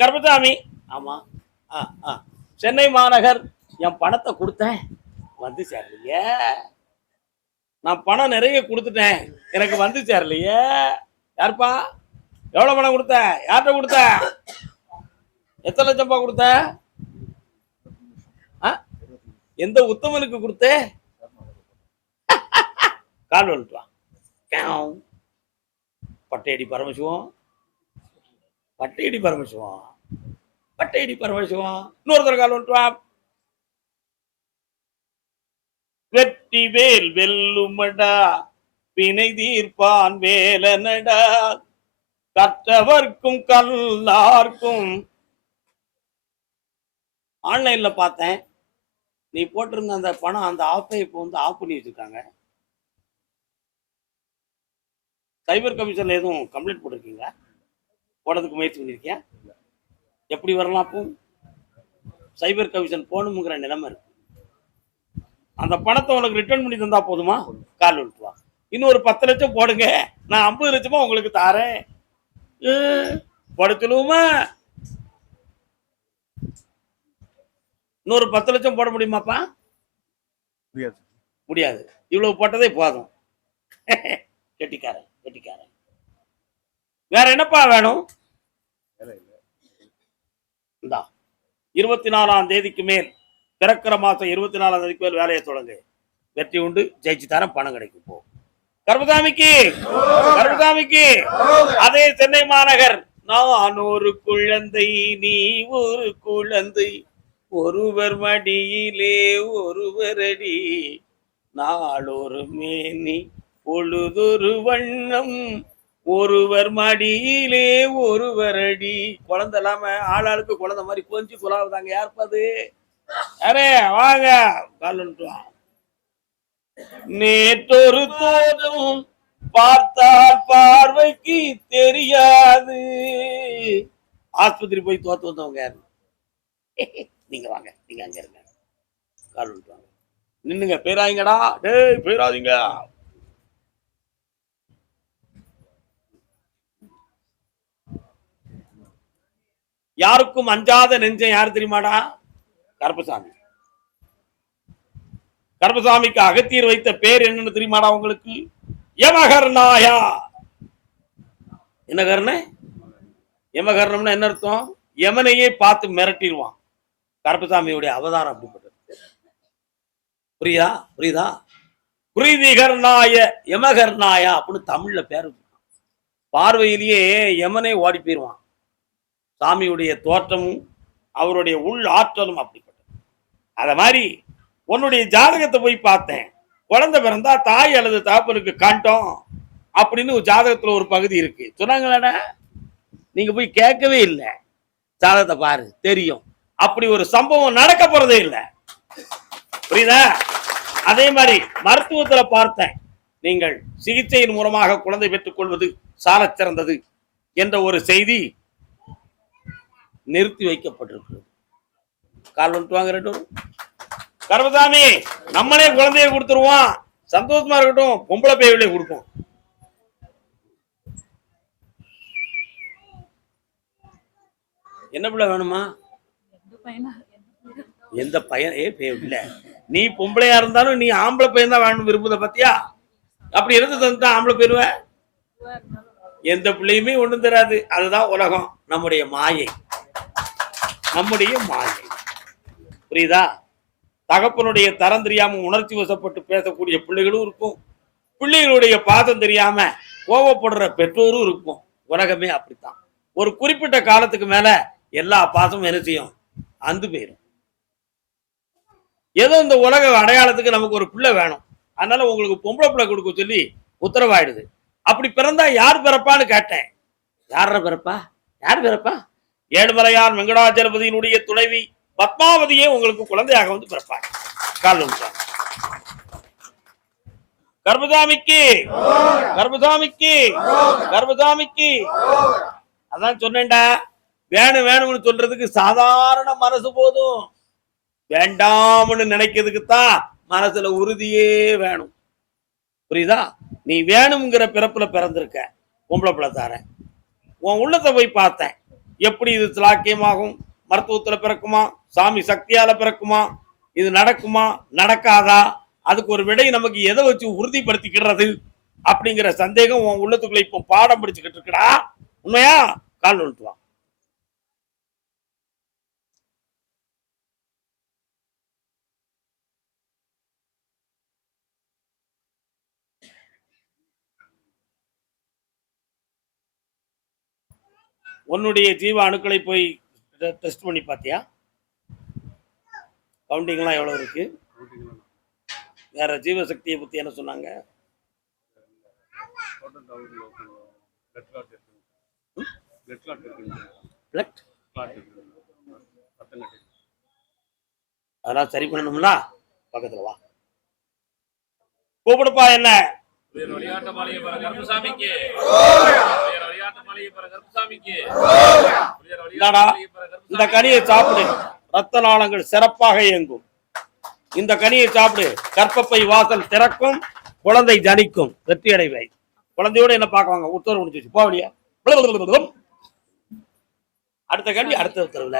கருப்பசாமி, ஆமா, சென்னை மாநகர் என் பணத்தை கொடுத்தேன், வந்து சேரலையே. நான் பணம் நிறைய கொடுத்துட்டேன், எனக்கு வந்து சேரலையே. யாருப்பா? எவ்வளவு பணம் கொடுத்த? யார்கிட்ட கொடுத்த? எத்தனை லட்சம் ரூபாய் கொடுத்த? எந்த உத்தமனுக்கு கொடுத்த? கால் வந்துட்டான். பட்டையடி பரமசிவம், பட்டையடி பரமசிவம், பட்டையடி பரமசிவம். இன்னொருத்தர் கால் வந்துட்டான். வெற்றி வேல் வெல்லுமடா, பிணை தீர்ப்பான் வேலனடா, கற்றவர்க்கும் கல்லார்க்கும். ஆன்லைன்ல பார்த்தேன், நீ போட்டிருந்த அந்த பணம், அந்த ஆப்பை இப்போ வந்து ஆஃப் பண்ணி வச்சிருக்காங்க. சைபர் கமிஷன்ல எதுவும் கம்ப்ளைண்ட் போட்டிருக்கீங்களா? போனதுக்கு முயற்சி பண்ணிருக்கியா? எப்படி வரலாம்? அப்போ சைபர் கமிஷன் போகணுங்கிற நிலைமை இருக்கு. அந்த பணத்தை உனக்கு ரிட்டர்ன் பண்ணி தந்தா போதுமா? கால் விட்டுவா. இன்னும் ஒரு 10 லட்சம் போடுங்க, நான் 50 லட்சமா உங்களுக்கு தாரேன். போட சொல்லுவோமா? இன்னொரு 10 லட்சம் போட முடியுமாப்பா? முடியாது. இவ்வளவு போட்டதே போதும். கெட்டிக்காரன், கெட்டிக்காரன். வேற என்னப்பா வேணும்? 24ஆம் தேதிக்கு மேல், பிறக்கிற மாசம் 24ஆம் தேதிக்கு மேல் வேலையை தொடங்கு. வெற்றி உண்டு, ஜெயிச்சு தரேன், பணம் கிடைக்கும். போ. கருப்பசாமிக்கு, கருப்பசாமிக்கு. அதே சென்னை மாநகர், நான் ஒரு குழந்தை, நீ ஒரு குழந்தை, ஒருவர் மடியிலே ஒருவர் அடி, நாளொரு மேனி பொழுதொரு வண்ணம், ஒருவர் மடியிலே ஒருவர் அடி. குழந்தை இல்லாம ஆளாளுக்கு குழந்தை மாதிரி கொஞ்சம் குழாவுதாங்க. யாருப்பது? அரே வாங்க, காலன்ட்டுவான். நேற்றொரு தோதும் பார்த்தால் பார்வைக்கு தெரியாது. ஆஸ்பத்திரி போய் தோத்து வந்தவங்க யாரு? நீங்க வாங்க, நீங்க அங்க இருங்க. காலன்ட்டுவாங்க. நின்னுங்க, பேராதீங்கடா. டேய் பேராதீங்க. யாருக்கும் அஞ்சாத நெஞ்சம் யாரு தெரியுமாடா? கருப்பசாமி. கருப்பசாமிக்கு அகத்தியர் வைத்த பேர் என்னன்னு தெரியுமாடா உங்களுக்கு? யமகர்ணாயா. என்ன கர்ண? யமகர்ணம்னா என்ன அர்த்தம்? யமனையே பார்த்து மிரட்டிடுவான். கருப்பசாமியுடைய அவதாரம் அப்படிப்பட்டது. புரியுதா? புரியுதா? புரிதிகர்ணாய யமகர்ணாயா அப்படின்னு தமிழ்ல பேர். பார்வையிலேயே யமனே ஓடி போயிடுவான். சாமியுடைய தோற்றமும் அவருடைய உள் ஆற்றலும் அப்படிப்பட்டது. அத மாதிரி உன்னுடைய ஜாதகத்தை போய் பார்த்தேன். குழந்தை பிறந்தா தாய் அல்லது தகப்பனுக்கு கண்டம் அப்படின்னு ஒரு ஜாதகத்துல ஒரு பகுதி இருக்கு. சொன்னாங்களா? நீங்க போய் கேட்கவே இல்லை. ஜாதகத்தை பாரு, தெரியும். அப்படி ஒரு சம்பவம் நடக்க போறதே இல்லை. புரியுதா? அதே மாதிரி மருத்துவத்துல பார்த்தேன், நீங்கள் சிகிச்சையின் மூலமாக குழந்தை பெற்றுக் கொள்வது சால சிறந்தது என்ற ஒரு செய்தி நிறுத்தி வைக்கப்பட்டிருக்கிறது. கால் வந்துட்டு வாங்க. ரெண்டு கருப்பசாமி, நம்மளே குழந்தைய கொடுத்துருவோம். சந்தோஷமா இருக்கட்டும். பொம்பளை பேவிலே கொடுப்போம். என்ன பிள்ளை வேணுமா? எந்த பையன்? இல்ல, நீ பொம்பளையா இருந்தாலும் நீ ஆம்பளை பையன் தான் வேணும் விரும்புத பத்தியா? அப்படி இருந்து தந்தா ஆம்பளை போயிருவ. எந்த பிள்ளையுமே ஒண்ணும் தராது. அதுதான் உலகம். நம்முடைய மாயை, நம்முடைய மாயை. புரியுதா? தகப்பனுடைய தரம் தெரியாம உணர்ச்சி வசப்பட்டு பேசக்கூடிய பிள்ளைகளும் இருக்கும். பிள்ளைகளுடைய பாதம் தெரியாம கோவப்படுற பெற்றோரும் இருக்கும். உலகமே அப்படித்தான். ஒரு குறிப்பிட்ட காலத்துக்கு மேல எல்லா பாசமும் என்ன செய்யும்? அந்து போயிடும். ஏதோ இந்த உலக அடையாளத்துக்கு நமக்கு ஒரு பிள்ளை வேணும், அதனால உங்களுக்கு பொம்பளை பிள்ளை கொடுக்க சொல்லி உத்தரவாயிடுது. அப்படி பிறந்தா யார் பிறப்பான்னு கேட்டேன். யார பிறப்பா? யார் பிறப்பா? ஏழுமலையான் வெங்கடாச்சலபதியினுடைய துணைவி பத்மாவதியே உங்களுக்கு குழந்தையாக வந்து பிறப்பாங்க. கால் கர்மசாமிக்கு, கர்மசாமிக்கு, கர்மசாமிக்கு. அதான் சொன்னேன்டா, வேணும் வேணும்னு சொல்றதுக்கு சாதாரண மனசு போதும். வேண்டாம்னு நினைக்கிறதுக்கு தான் மனசுல உறுதியே வேணும். புரியுதா? நீ வேணுங்கிற பிறப்புல பிறந்திருக்க, பொம்பளை பிள்ளை தாரேன். உன் உள்ளத்தை போய் பார்த்தேன். எப்படி இது சாக்கியமாகும்? மருத்துவத்துல பிறக்குமா? சாமி சக்தியால பிறக்குமா? இது நடக்குமா நடக்காதா? அதுக்கு ஒரு விடை நமக்கு எதை வச்சு உறுதிப்படுத்திக்கிறது அப்படிங்கிற சந்தேகம் உன் உள்ளத்துக்குள்ள இப்போ பாடம் படிச்சுக்கிட்டு இருக்கடா. உண்மையா? கால் நோட்டுவா. உன்னுடைய ஜீவ அணுக்களை போய் டெஸ்ட் பண்ணி பார்த்தியா? கவுண்டிங்லாம் எவ்வளவு இருக்கு? வேற ஜீவசக்தியை பத்தி என்ன சொன்னாங்க? அதெல்லாம் சரி பண்ணணும்ல. பக்கத்துல வா, கூப்பிடுப்பா. என்ன இந்த கனியை சாப்பிடு, ரத்த நாளங்கள் சிறப்பாக இயங்கும். இந்த கனியை சாப்பிடு, கர்ப்பப்பை வாசல் திறக்கும், குழந்தை ஜனிக்கும், வெற்றி அடைவை. குழந்தையோட என்ன பார்க்குவாங்க? உத்தரவு முடிச்சு போவலியா? அடுத்த கனி அடுத்த உத்தரவுல.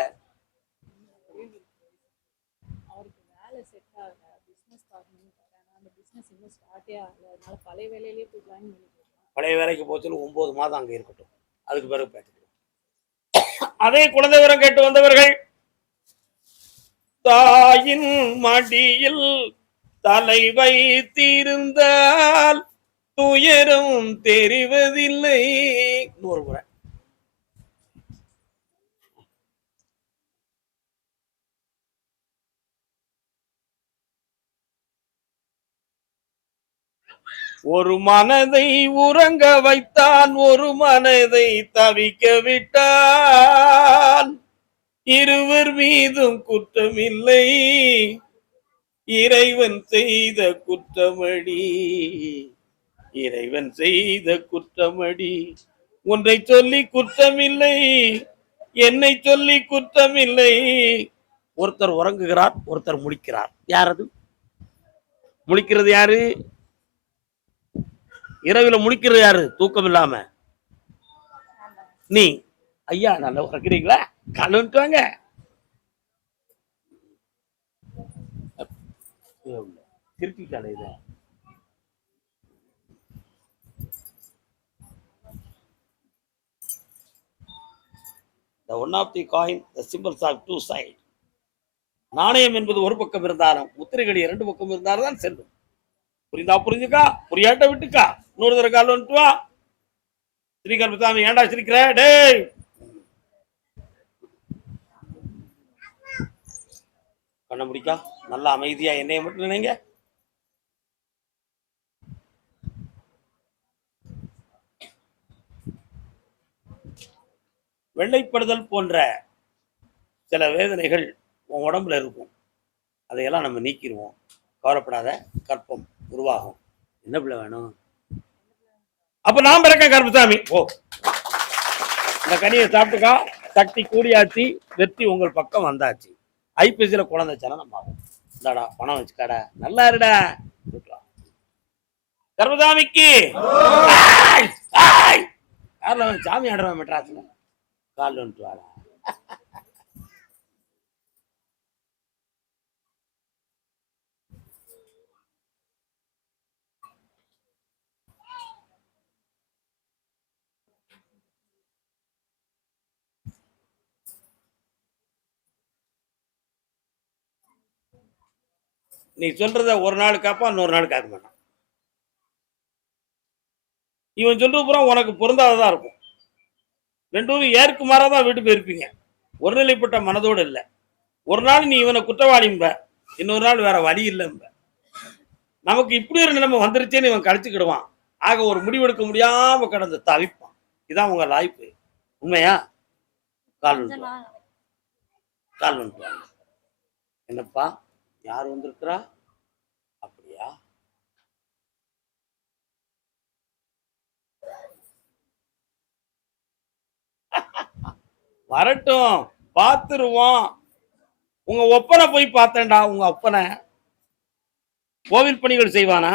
பழைய வேலைக்கு போச்சு 9 மாதம் அங்க இருக்கட்டும், அதுக்கு பிறகு பேசிக்கலாம். அதே குழந்தை வரம் கேட்டு வந்தவர்கள் தாயின் மடியில் தலை வைத்திருந்தால் துயரும் தெரிவதில்லை. இன்னொரு முறை. ஒரு மனதை உறங்க வைத்தான், ஒரு மனதை தவிக்க விட்டான். இருவர் மீதும் குற்றமில்லை, இறைவன் செய்த குற்றமடி, இறைவன் செய்த குற்றமடி. ஒன்றை சொல்லி குற்றமில்லை, என்னை சொல்லி குற்றமில்லை. ஒருத்தர் உறங்குகிறார், ஒருத்தர் முழிக்கிறார். யார் அது? முழிக்கிறது யாரு? இரவுல முழிக்கிறது யாரு? தூக்கம் இல்லாம நீ. ஐயா நல்லா உறக்கிறீங்களா? கலந்துட்டு வாங்க. திருப்பிட்டாலே இத the one of the coin, the symbols of two sides. நாணயம் என்பது ஒரு பக்கம் இருந்தாலும் முத்திரைகள் 2 பக்கம் இருந்தாலும் தான் செல்லும். புரிந்தா புரிஞ்சுக்கா, புரியாட்ட விட்டுக்கா. இன்னொரு தடவை கால் வந்துட்டு வா. ஸ்ரீ கர்மசாமி, ஏன்டா சிரிக்கிற? டேய், கண்ண முடிக்கா. நல்லா அமைதியா என்னைய மட்டும் நினைங்க. வெள்ளைப்படுதல் போன்ற சில வேதனைகள் உன் உடம்புல இருக்கும். அதையெல்லாம் நம்ம நீக்கிடுவோம். கவலைப்படாத. கற்பம் உருவாகும். என்ன பிள்ளை வேணும்? அப்ப நான் பிறக்கேன் கருப்பசாமி. ஓ, இந்த கனியை சாப்பிட்டுக்கா. சக்தி கூடியாச்சு, வெற்றி உங்கள் பக்கம் வந்தாச்சு. ஐபிஎஸ்ல குழந்தை சேனல் நம்ம ஆகும். இந்தாடா பணம் வச்சுக்காடா, நல்லா இருடா. கர்மசாமிக்கு யாரில் சாமி ஆடுறான் மெட்ராஸ்ல காலில் வந்துட்டு வாடா. நீ சொல்றத ஒரு நாள் காப்பா, இன்னொரு நாள் காக்க மாட்டான். இவன் சொல்றது பூரா உனக்கு பொருந்தாததா இருக்கும். ரெண்டும் ஏற்கு மாறாதான் வீட்டு போயிருப்பீங்க. ஒருநிலைப்பட்ட மனதோடு இல்லை. ஒரு நாள் நீ இவனை குற்றவாளிம்ப, இன்னொரு நாள் வேற வழி இல்லைம்ப. நமக்கு இப்படி ஒரு நிலைமை வந்துருச்சேன்னு இவன் கழிச்சுக்கிடுவான். ஆக ஒரு முடிவெடுக்க முடியாம கடந்து தவிப்பான். இதான் உங்க லாய்ப்பு. உண்மையா? கால் வந்துட்டு என்னப்பா யார் வந்திருக்கிறா? அப்படியா? வரட்டும், பார்த்துருவோம். உங்க ஒப்பனை போய் பார்த்தேன்டா. உங்க ஒப்பனை கோவில் பணிகள் செய்வானா?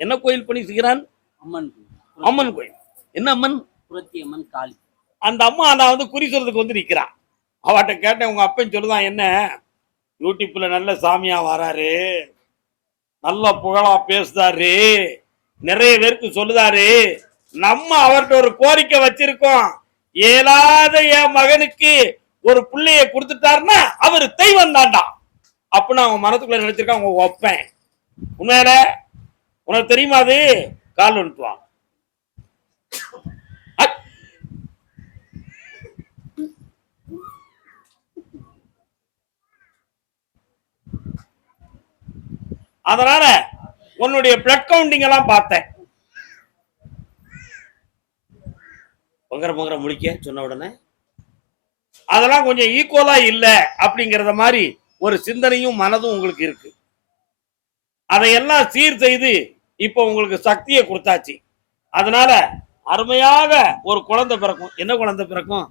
என்ன கோயில் பணி செய்கிறான்? அம்மன் கோயில். என்ன அம்மன்? புரத்தி அம்மன் காளி. அந்த அம்மா நான் வந்து குறி சொல்றதுக்கு வந்து நிற்கிறான். அவட்ட கேட்டேன், உங்க அப்பன் சொல்லுதான் என்ன யூடியூப்ல நல்ல சாமியா வராரு, நல்ல புகழா பேசுதாரு, நிறைய பேருக்கு சொல்லுதாரு. நம்ம அவர்கிட்ட ஒரு கோரிக்கை வச்சிருக்கோம். ஏலாத என் மகனுக்கு ஒரு பிள்ளைய கொடுத்துட்டாருன்னா அவரு தெய்வம் தாண்டா அப்படின்னு அவன் மனத்துக்குள்ள நினைச்சிருக்கான் உங்க ஒப்பேன். உண்மையில உனக்கு தெரியுமா? அது கால் வந்துட்டுவான். அதனால உன்னுடைய பிளட் கவுண்டிங் எல்லாம் பார்த்தேன். பொங்கர முடிக்க சொன்ன உடனே அதெல்லாம் கொஞ்சம் ஈக்குவலா இல்ல அப்படிங்கறத மாதிரி ஒரு சிந்தனையும் மனதும் உங்களுக்கு இருக்கு. அதையெல்லாம் சீர் செய்து இப்ப உங்களுக்கு சக்தியை கொடுத்தாச்சு. அதனால அருமையாக ஒரு குழந்தை பிறக்கும். என்ன குழந்தை பிறக்கும்?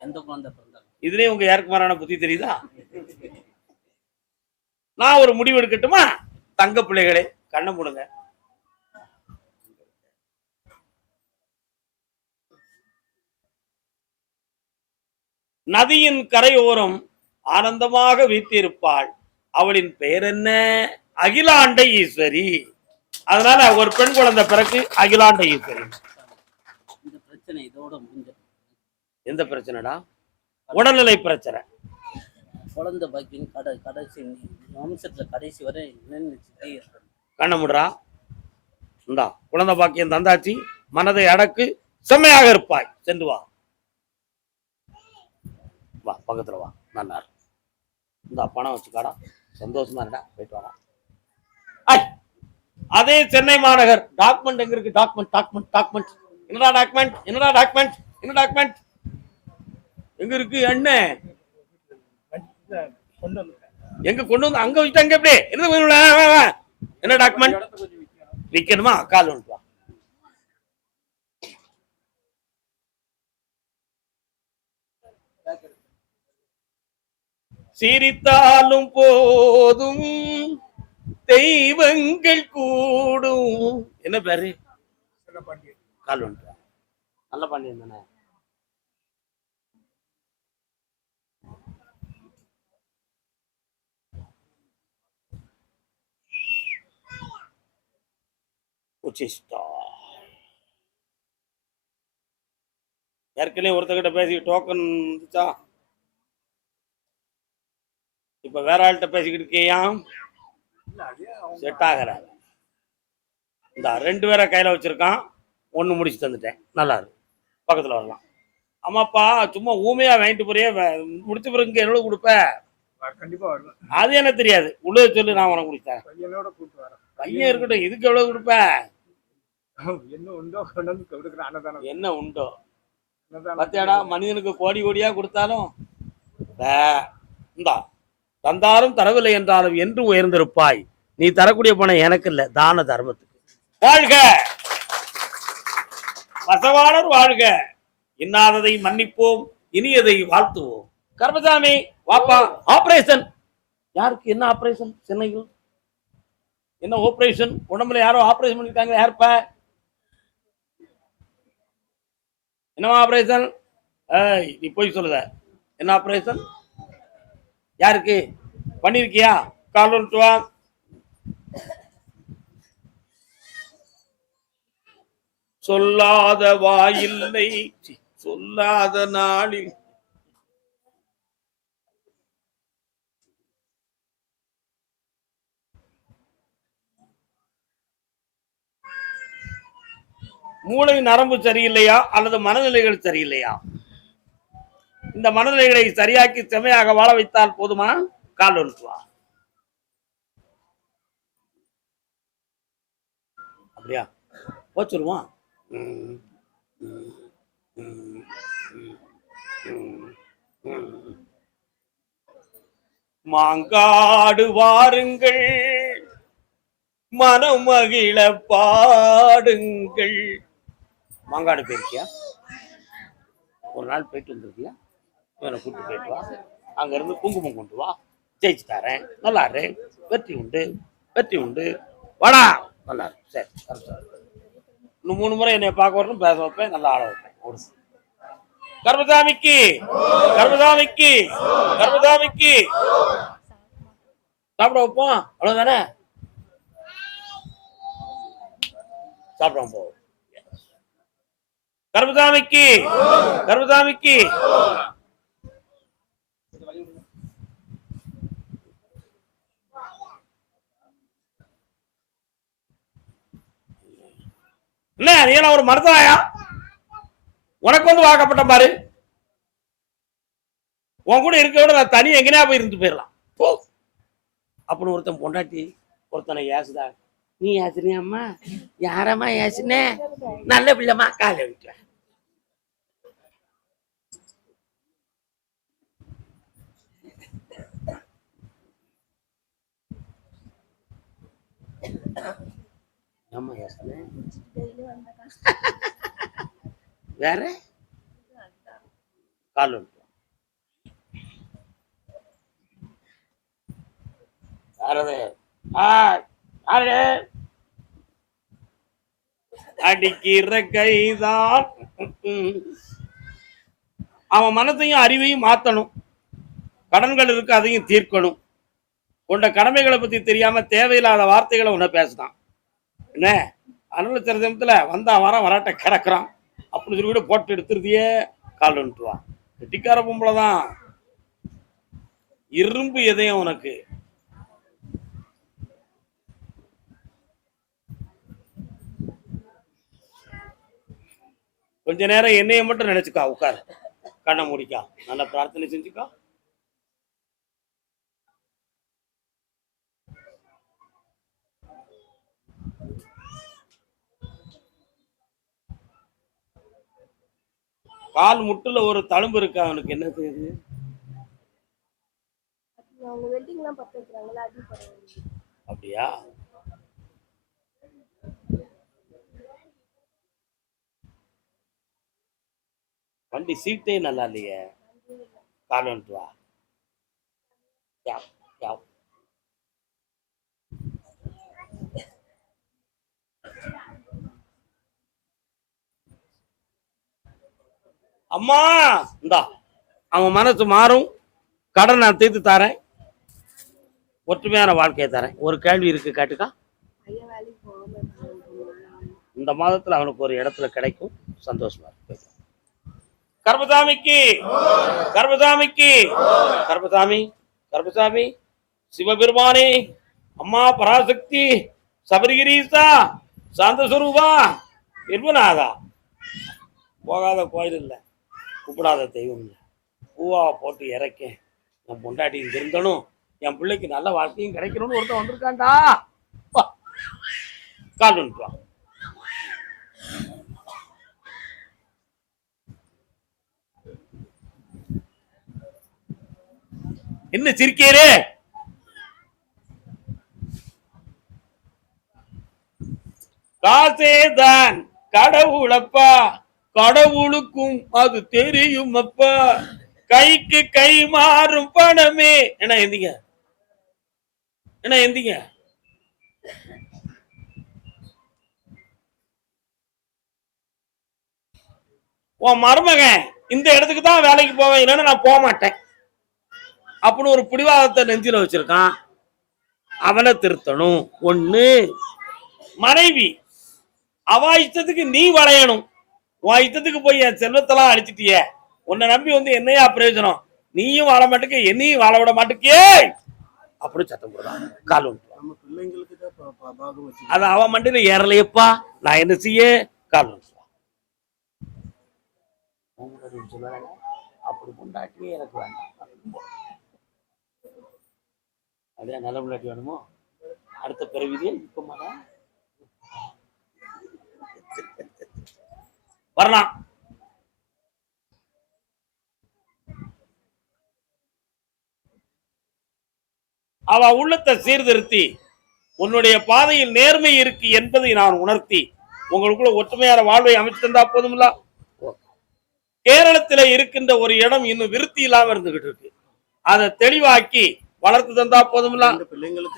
எந்த குழந்தை பிறந்தாலும் இதுலயே உங்க யாருக்கு மாறான புத்தி தெரியுதா? நான் ஒரு முடிவு எடுக்கட்டுமா? தங்க பிள்ளைகளே கண்ணை மூடுங்க. நதியின் கரையோரம் ஆனந்தமாக வீட்டிருப்பாள். அவளின் பெயர் என்ன? அகிலாண்ட ஈஸ்வரி. அதனால ஒரு பெண் குழந்தை பிறகு அகிலாண்ட ஈஸ்வரி. இந்த பிரச்சனை இதோட முடிஞ்சது. எந்த பிரச்சனைடா? உடல்நிலை பிரச்சனை. குழந்தை பாக்கியம் கடைசி வம்சத்துல கடைசி வரை கண்ண முடுறா. இந்தா குழந்தை பாக்கியம் தந்தாச்சு. மனதை அடக்கு, செம்மையாக இருப்பாய். சென்று வா, வா பக்கத்துல வா. நல்லா இந்த பணம் வச்சுக்காடா, சந்தோஷமா இருக்கா, போயிட்டு வரா. அதே சென்னை மாநகர் டாக்குமெண்ட் எங்க இருக்கு? டாக்குமெண்ட் என்னடா டாக்குமெண்ட் எங்க இருக்கு? என்ன எங்க கொண்டு வந்து அங்க வச்சுட்டாங்க. எப்படி என்ன டாக்குமெண்ட் விற்கணுமா? கால் ஒன்று வா. சிரித்தாலும் போதும் தெய்வங்கள் கூடும். என்ன பேரு? கால் ஒன்று. நல்ல பாண்டியன் தானே? ஏற்கனவே ஒருத்தகிட்ட பேசி டோக்கன் இருந்துச்சா? இப்ப வேற ஆள்கிட்ட பேசிக்கிட்டு இருக்கியா? செட் ஆகிற. இந்த 2 பேரை கையில வச்சிருக்கான். 1 முடிச்சு தந்துட்டேன். நல்லா இருக்கு. பக்கத்துல வரலாம். ஆமாப்பா சும்மா ஊமையா வாங்கிட்டு போறியே, முடிச்ச பிறகு இங்க எவ்வளவு கொடுப்ப? கண்டிப்பா வருவேன். அது எனக்கு தெரியாது. உள்ளே சொல்லு, நான் உனக்கு கொடுத்தேன். பையனோட கூட்டு வரேன். பையன் இருக்கட்டும். இதுக்கு எவ்வளவு கொடுப்ப? என்ன உண்டோ கொண்டு வந்து கொடுக்குறேன். அன்னதானம் என்ன உண்டோ? பத்தியாடா, மனிதனுக்கு கோடி கோடியா கொடுத்தாலும் இந்தா தந்தாலும் தரவில்லை என்றாலும் என்று உயர்ந்திருப்பாய். நீ தரக்கூடிய பணம் எனக்கு இல்ல, தான தர்மத்துக்கு. வாழ்க வசவாளர் வாழ்க. இன்னாததை மன்னிப்போம், இனியதை வாழ்த்துவோம். கர்மசாமி வாப்பா. ஆபரேஷன் யாருக்கு என்ன ஆபரேஷன்? சென்னையில் என்ன ஆபரேஷன்? உடம்புல யாரோ ஆபரேஷன் பண்ணிருக்காங்க. யாருப்பா? என்னவா ஆபரேஷன்? நீ போய் சொல்லுத. என்ன ஆபரேஷன்? யாருக்கு பண்ணிருக்கியா? கால் வந்துட்டு வா. சொல்லாத வாயில்லை சொல்லாத நாளில் மூளை நரம்பு சரியில்லையா அல்லது மனநிலைகள் சரியில்லையா? இந்த மனநிலைகளை சரியாக்கி செமையாக வாழ வைத்தால் போதுமா? கால் வந்துட்டு வா. அப்படியா? போச்சுருவான். மாங்காடு வாருங்கள் மனமகிழ பாடுங்கள். மாங்காடு போயிருக்கியா? ஒரு நாள் போயிட்டு வந்திருக்கியா? இவனை கூட்டு போயிட்டு வா. அங்க இருந்து குங்குமம் கொண்டு வா. ஜெயிச்சு தரேன். நல்லாரு. வெற்றி உண்டு, வெற்றி உண்டு. வாடா. நல்லா இருக்கு. சரி, இன்னும் 3 முறை என்னை பார்க்க வரணும், பேச வைப்பேன், நல்லா ஆட வைப்பேன். கர்மசாமிக்கு கர்மசாமிக்கு கர்மசாமிக்கு சாப்பிட வைப்போம். அவ்வளவுதானே? சாப்பிடாம போ. கர்மசாமிக்கு கர்மசாமிக்கு என்ன நீ ஒரு மருத்துவயா? உனக்கு வந்து வாக்கப்பட்ட பாரு. உன் கூட இருக்க விட நான் தனி எங்கேயா போய் இருந்து போயிடலாம். போ அப்படின்னு ஒருத்தன் பொண்டாட்டி ஒருத்தனை ஏசுதா. நீ ஏசுனியா? அம்மா யாரம்மா ஏசுனே? நல்ல பிள்ளைமா. காலை விட்டு அம்மா ஏசுனே. வேற கால் அடிக்கிற கைதான். அவன் மனத்தையும் அறிவையும் மாத்தணும். கடன்கள் இருக்கு, அதையும் தீர்க்கணும். கொண்ட கடமைகளை பத்தி தெரியாம தேவையில்லாத வார்த்தைகளை உன்ன பேசுதான். என்ன அருள் திரதமத்துல வந்தா வராட்ட கிடக்குறான் அப்படின்னு சொல்லி கூட போட்டு எடுத்துருதியே. கால் வந்துட்டுவான். கெட்டிக்கார பொம்பளைதான். இரும்பு எதையும் உனக்கு. கொஞ்ச நேரம் என்னைய மட்டும் நினைச்சுக்கா. உட்காரு, கண்ணை முடிக்கா, நல்ல பிரார்த்தனை செஞ்சுக்கா. கால் முட்டுல ஒரு தழும்பு இருக்கு. அவனுக்கு என்ன செய்யுது? அப்படியா? வண்டி சீட்டே நல்லா இல்லையே. கால் வந்துட்டு வா. அம்மா இந்தா, அவன் மனசு மாறும். கடன் நான் தீர்த்து தரேன். ஒற்றுமையான வாழ்க்கையை தரேன். ஒரு கேள்வி இருக்கு, கேட்டுக்கா. இந்த மாதத்துல அவனுக்கு ஒரு இடத்துல கிடைக்கும். சந்தோஷமா இருக்கு. கர்மசாமிக்கு கர்மசாமிக்கு கர்மசாமி கர்மசாமி சிவபெருமானே, அம்மா பராசக்தி, சபரிகிரீசா, சாந்தஸ்வரூபா, நிர்மநாதா. போகாத கோயில் இல்லை, கூப்பிடாத தெய்வம் இல்லை. பூவா போட்டு இறக்கேன். என் பொண்டாட்டியும் திருந்தணும், என் பிள்ளைக்கு நல்ல வாழ்க்கையும் கிடைக்கணும்னு ஒருத்தன் வந்திருக்காண்டா. கால் வந்துட்டுவான். என்ன சிரிக்கிறே? காசேதான் கடவுளப்பா, கடவுளுக்கும் அது தெரியும் அப்பா. கைக்கு கை மாறும் பணமே. என்ன எந்திங்க என்ன எந்திங்க. உன் மருமகன் இந்த இடத்துக்கு தான் வேலைக்கு போவேன், இல்லைன்னா நான் போக மாட்டேன் அப்படின்னு ஒரு பிடிவாதத்தை நெஞ்சில வச்சிருக்கான். அவனை திருத்தணும். ஒண்ணு. மனைவி அவ இஷ்டத்துக்கு நீ வளையணும். உன் இஷ்டத்துக்கு போய் என் செல்வத்தெல்லாம் அடிச்சிட்டிய, உன்னை நம்பி வந்து என்னையா பிரயோஜனம், நீயும் வாழ மாட்டேங்க என்னையும் வாழ விட மாட்டேக்கே அப்படி சத்தம் போடுறான். கால் ஒன்று அது அவன் மண்டியில ஏறலையப்பா, நான் என்ன செய்ய? கால் ஒன்று அப்படி கொண்டாட்டியே எனக்கு வேண்டாம். அதே நல்ல முன்னாடி வேணுமோ அடுத்த பிறவிலே இப்ப வரலாம். அவ உள்ளத்தை சீர்திருத்தி உன்னுடைய பாதையில் நேர்மை இருக்கு என்பதை நான் உணர்த்தி உங்களுக்குள்ள ஒற்றுமையான வாழ்வை அமைச்சு தந்தா போதும்ல. கேரளத்துல இருக்கின்ற ஒரு இடம் இன்னும் விருத்தி இல்லாம இருந்துகிட்டு இருக்கு, அதை தெளிவாக்கி வளர்த்து தந்தா போதும்ல.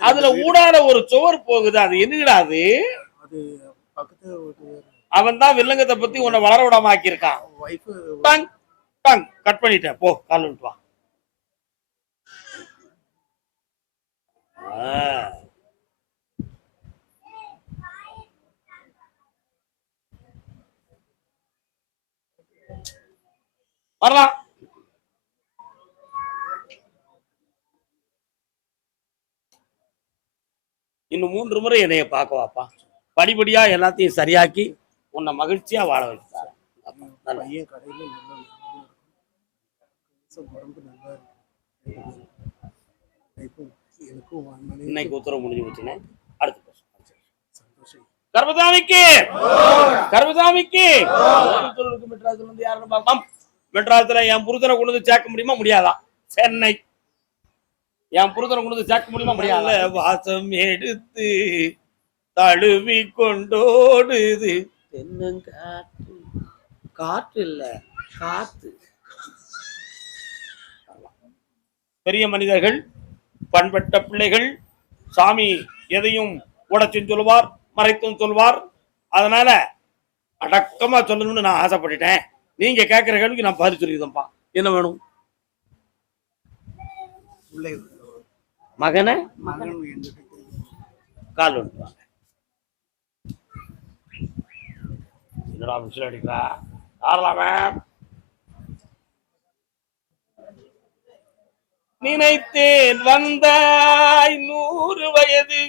அதுல ஊடால ஒரு சுவர் போகுது, அது என்னடாது? அவன் தான் வில்லங்கத்தை பத்தி உன்னை வளர விடாம ஆக்கியிருக்கான். கட் பண்ணிட்டேன், போ கால் விட்டு வா. வரலாம். இன்னும் 3 முறை என்னைய பார்க்க வாப்பா. படிப்படியா எல்லாத்தையும் சரியாக்கி உன்னை மகிழ்ச்சியா வாழ வைத்தார். இன்னைக்கு உத்தரவு முடிஞ்சு போச்சுன்னு அடுத்து கர்மசாமிக்கு கர்மசாமிக்கு மெட்ராஸ்ல இருந்து யாருன்னு பார்க்கலாம். மெட்ராஸ்ல என் புருஷனை கொண்டு வந்து சேர்க்க முடியுமா? முடியாதா? சென்னை என் புருஷனை கொண்டு வந்து சேர்க்க முடியுமா? முடியாத. வாசம் எடுத்து தழுவி கொண்டோடுது தென்னங்காற்று. காற்று இல்ல, காத்து. பெரிய மனிதர்கள், பண்பட்ட பிள்ளைகள், சாமி எதையும் உடச்சும் சொல்லுவார், மறைத்தும் சொல்வார். அதனால அடக்கமா சொல்லணும்னு நான் ஆசைப்பட்டுட்டேன். நீங்க கேட்கிற கேள்விக்கு நான் பதில் சொல்லிடுதேன்ப்பா. என்ன வேணும்? மகனை கால் வந்துவாங்க. என்னடா மிஷில் அடிக்கிறா? ஆறலாம நினைத்தேன் வந்தாய் 100 வயது,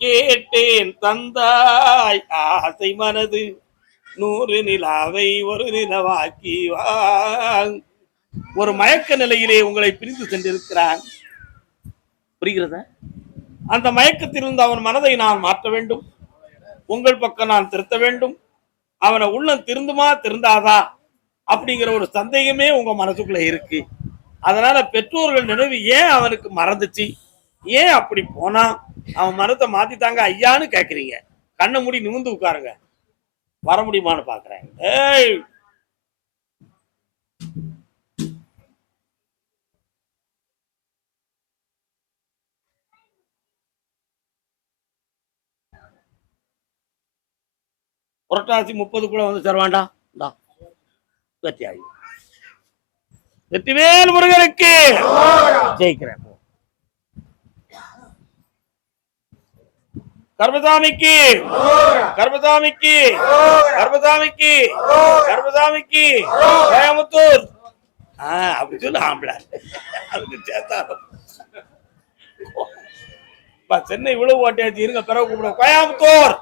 கேட்டேன் தந்தாய் ஆசை மனது, 100 நிலாவை ஒரு நிலவாக்கி வா. ஒரு மயக்க நிலையிலே உங்களை பிரிந்து சென்றிருக்கிறான். புரிகிறதா? அந்த மயக்கத்திலிருந்து அவன் மனதை நான் மாற்ற வேண்டும். உங்கள் பக்கம் நான் திருத்த வேண்டும். அவனை உள்ளம் திருந்துமா திருந்தாதா அப்படிங்கிற ஒரு சந்தேகமே உங்க மனசுக்குள்ள இருக்கு. அதனால பெற்றோர்கள் நினைவு ஏன் அவனுக்கு மறந்துச்சு, ஏன் அப்படி போனா, அவன் மனத்தை மாத்திட்டாங்க ஐயான்னு கேக்குறீங்க. கண்ணை மூடி நிமிந்து உட்காருங்க. வர முடியுமான்னு பாக்குறேன். ஏய், புரட்டாசி 30 வந்து தருவாண்டா. வெற்றியாகி வெற்றிவேல் முருகனுக்கு ஜெயிக்கிறேன். கர்மசாமிக்கு கர்மசாமிக்கு கர்மசாமிக்கு கர்மசாமிக்கு கோயம்புத்தூர். அப்படி சொல்லு ஆம்பளை. அதுக்கு சேர்த்தாலும் சென்னை இவ்வளவு ஓட்டியாச்சு. இருங்க, பிறகு கூப்பிட. கோயம்புத்தூர்.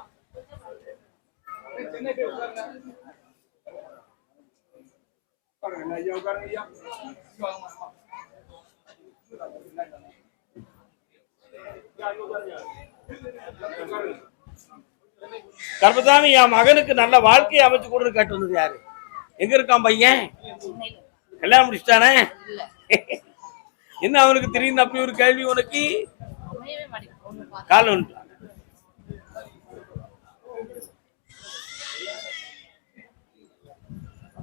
கர்மசாமி, என் மகனுக்கு நல்ல வாழ்க்கையை அமைச்சு கொடுத்து கேட்டு வந்தது யாரு? எங்க இருக்கான் பையன்? கல்யாணம் முடிச்சுட்டானே? என்ன அவனுக்கு திடீர்னு அப்படி ஒரு கேள்வி உனக்கு? கால ஒன்று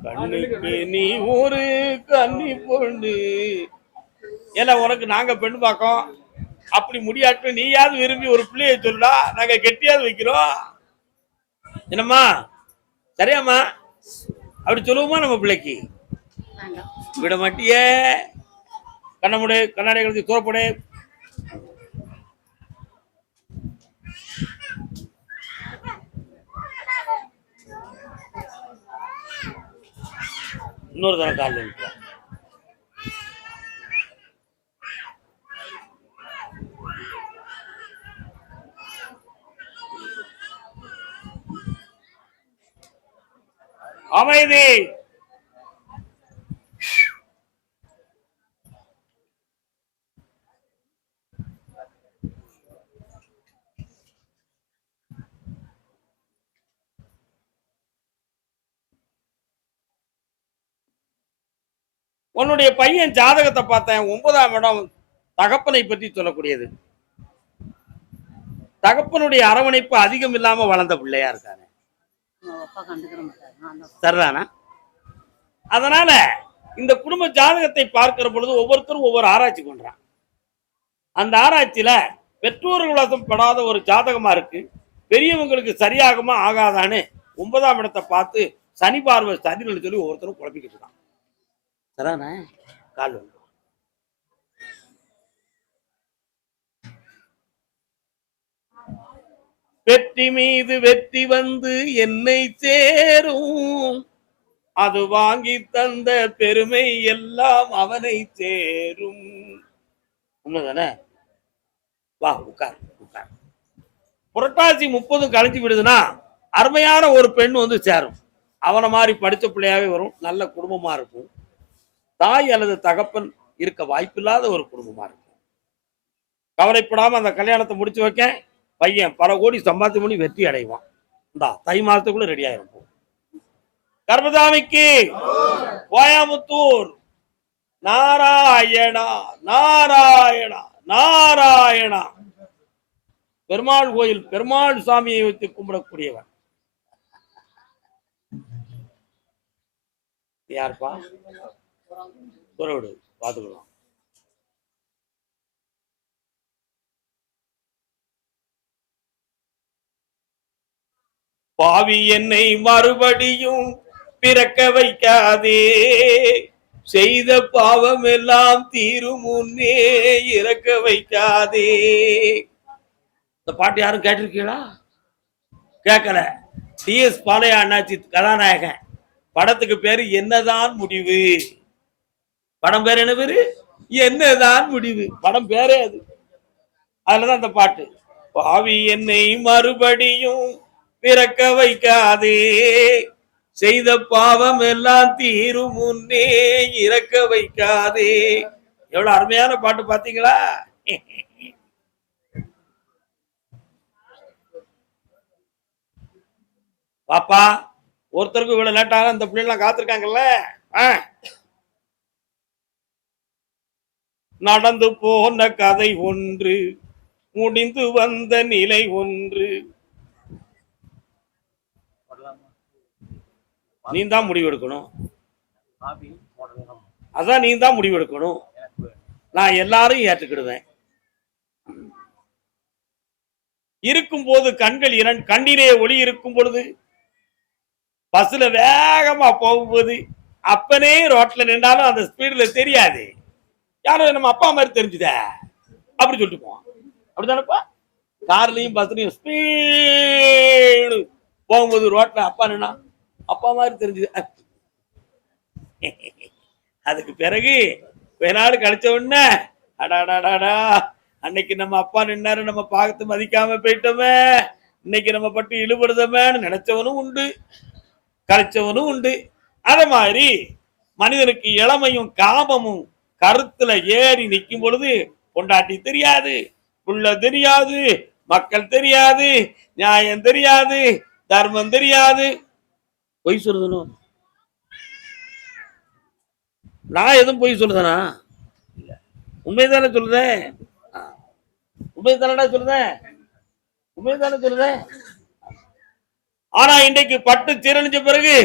கண்ணுக்கு நீ ஒரு கன்னி பொண்ணு. ஏன்னா உனக்கு நாங்க பெண்ணு பார்க்கோம், அப்படி முடியாட்டும் நீயாவது விரும்பி ஒரு பிள்ளைய சொல்லுடா, நாங்க கெட்டியாவது வைக்கிறோம். என்னம்மா சரியாம்மா? அப்படி சொல்லுவோமா நம்ம பிள்ளைக்கு? வேண்டாம். விட மாட்டியே. கண்ணமுடு, கண்ணாடி கழிச்சு தூரப்படு. இன்னொரு தடவை கால் நினைப்போம். அமைதி. உன்னுடைய பையன் ஜாதகத்தை பார்த்தேன். 9ஆம் இடம் தகப்பனை பற்றி சொல்லக்கூடியது. தகப்பனுடைய அரவணைப்பு அதிகம் இல்லாம வளர்ந்த பிள்ளையா இருக்காங்க. அவங்க அப்பா கண்டுக்கிற மாட்டாரு. நான் தான் சரிதானா? அதனால இந்த குடும்ப ஜாதகத்தை பார்க்கிற பொழுது ஒவ்வொருத்தரும் ஒவ்வொரு ஆராய்ச்சி பண்றான். அந்த ஆராய்ச்சியில பெற்றோர்கள் வசம் படாத ஒரு ஜாதகமா இருக்கு. பெரியவங்களுக்கு சரியாகுமா ஆகாதான்னு 9ஆம் இடத்தை பார்த்து சனி பார்வை சரின்னு சொல்லி ஒவ்வொருத்தரும் குழப்பிக்கிட்டு இருக்கான். சரிதானே? கால் வந்து வெற்றி மீது வெற்றி வந்து என்னை சேரும், அது வாங்கி தந்த பெருமை எல்லாம் அவனை சேரும். உண்மைதானே? வா உட்கார் உட்கார். புரட்டாசி 30 கழிஞ்சு விடுதுன்னா அருமையான ஒரு பெண் வந்து சேரும். அவனை மாதிரி படித்த பிள்ளையாவே வரும். நல்ல குடும்பமா இருக்கும். தாய் அல்லது தகப்பன் இருக்க வாய்ப்பில்லாத ஒரு குடும்பமா இருக்கும். கவலைப்படாம அந்த கல்யாணத்தை முடிச்சு வைக்க பையன் பல கோடி சம்பாத்தி பண்ணி வெற்றி அடைவான். இந்தா தை மாசத்துக்குள்ள ரெடி ஆயிருப்போம். கர்மசாமிக்கு கோயமுத்தூர் நாராயணா நாராயணா நாராயணா பெருமாள் கோயில் பெருமாள் சாமியை வைத்து கும்பிடக்கூடியவன் யாருப்பா? துறவிடு பார்த்துக்கலாம். பாவி என்னை மறுபடியும் பிறக்க வைக்காதே, செய்த பாவம் எல்லாம் தீரும் முன்னே இறக்க வைக்காதே. இந்த பாட்டு யாரும் கேட்டிருக்கீங்களா? கேட்கல. டிஎஸ் பாளையா அண்ணாச்சி கதாநாயகன். படத்துக்கு பேரு என்னதான் முடிவு. படம் பேர் என்ன பேரு? என்னதான் முடிவு. படம் பேரே அது. அதுலதான் அந்த பாட்டு. பாவி என்னை மறுபடியும் பிறக்க வைக்காதே, செய்த பாவம் எல்லாம் தீரும் முன்னே இறக்க வைக்காதே. எவ்வளவு அருமையான பாட்டு பாத்தீங்களா? பாப்பா ஒருத்தருக்கு இவ்வளவு லேட்டாக அந்த பிள்ளைலாம் காத்திருக்காங்கல்ல. நடந்து போன கதை ஒன்று, முடிந்து வந்த நிலை ஒன்று. நீ தான் முடிவெடுக்கணும். அதான் நீ தான் முடிவெடுக்கணும். நான் எல்லாரும் ஏற்றுக்கிடுவேன். இருக்கும் போது கண்கள் கண்ணிலே ஒளி இருக்கும் பொழுது, பஸ்ல வேகமா போகும்போது அப்பனே ரோட்ல நின்றாலும் அந்த ஸ்பீடுல தெரியாது. யாரும் நம்ம அப்பா மாதிரி தெரிஞ்சுத அப்படி சொல்லிட்டு போவான். அப்படித்தானப்பா? கார்லயும் பஸ்லயும் ஸ்பீடு போகும்போது ரோட்ல அப்பா நின்னா அப்பா மாதிரி தெரிஞ்சுது. அதுக்கு பிறகு கொஞ்ச நாள் கழிச்ச உடனே அடாடாடாடா அன்னைக்கு நம்ம அப்பா நின்னாரு, நம்ம பார்த்து மதிக்காம போயிட்டோமே, இன்னைக்கு நம்ம பட்டு இழுபடுதமேன்னு நினைச்சவனும் உண்டு, கழிச்சவனும் உண்டு. அத மாதிரி மனிதனுக்கு இளமையும் காமமும் கருத்துல ஏறி நிற்கும் பொழுது பொண்டாட்டி தெரியாது, புள்ள தெரியாது, மக்கள் தெரியாது, நியாயம் தெரியாது, தர்மம் தெரியாது. பொய் சொல்லுதனும். நான் எதுவும் பொய் சொல்லுதனா? உண்மைதானே சொல்லுதேன். உண்மைதானடா சொல்லுதேன். உண்மைதானே சொல்லுதேன். ஆனா இன்றைக்கு பட்டு சீரழிஞ்ச பிறகு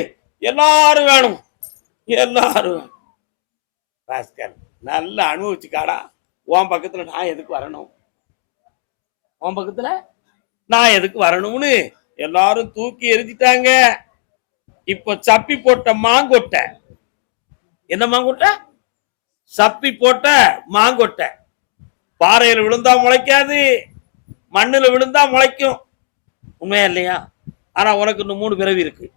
எல்லாரும் வேணும், எல்லாரும் நல்லா அனுபவிச்சுக்காடா. உன் பக்கத்துல நான் எதுக்கு வரணும்? உன் பக்கத்துல நான் எதுக்கு வரணும்னு எல்லாரும் தூக்கி எரிஞ்சிட்டாங்க. இப்ப சப்பி போட்ட மாங்கொட்டை, என்ன மாங்கொட்டை? சப்பி போட்ட மாங்கொட்டை. பாறையில விழுந்தா முளைக்காது, மண்ணுல விழுந்தா முளைக்கும். உண்மையா இல்லையா? ஆனா உனக்கு இன்னும் 3 பிறவி இருக்கு.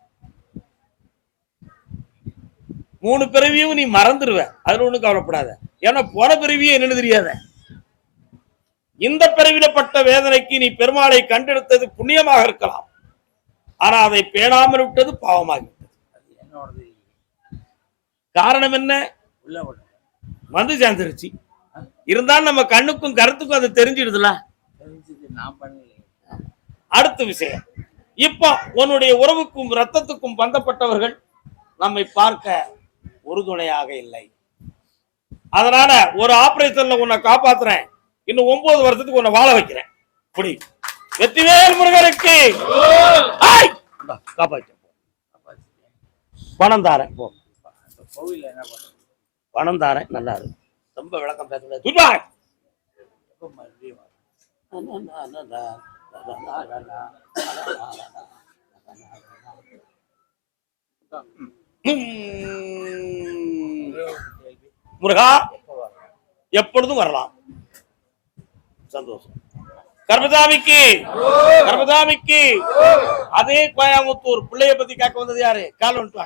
3 பிறவியும் நீ மறந்துடுவ. அதுல ஒண்ணும் கவலைப்படாத. ஏன்னா போன பிறவியே என்னன்னு தெரியாத. இந்த பிறவில பட்ட வேதனைக்கு நீ பெருமாளை கண்டெடுத்தது புண்ணியமாக இருக்கலாம். ஆனா அதை பேணாமல் விட்டது பாவமாகிவிட்டது. என்னோடது காரணம் என்ன? உள்ள விட வந்து சேர்ந்துருச்சு. இருந்தாலும் நம்ம கண்ணுக்கும் கருத்துக்கும் அது தெரிஞ்சிடுதுல. தெரிஞ்சது நான் பண்ணல. அடுத்த விஷயம், இப்போ உன்னுடைய உறவுக்கும் ரத்தத்துக்கும் பந்தப்பட்டவர்கள் நம்மை பார்க்க உறுதுணையாக இல்லை. அதனால ஒரு ஆபரேஷன்ல உன்னை காப்பாத்துறேன், இன்னும் 9 வருஷத்துக்கு உன்னை வாழ வைக்கிறேன். இப்படி வெற்றிவேல் முருகனுக்கு காப்பாற்ற பணம் தாரேன். போ, கோவில்ல என்ன பண்றது? பணம் தாரேன். நல்லா இருக்கும். ரொம்ப விளக்கம் பேச எப்ப மறுபடியும் வரும்? முருகா எப்பொழுதும் வரலாம். சந்தோஷம். கர்மசாமிக்கு கர்மசாமிக்கு அதே கோயம்புத்தூர் பிள்ளைய பத்தி கேட்க வந்தது யாரு? கால் வந்துட்டு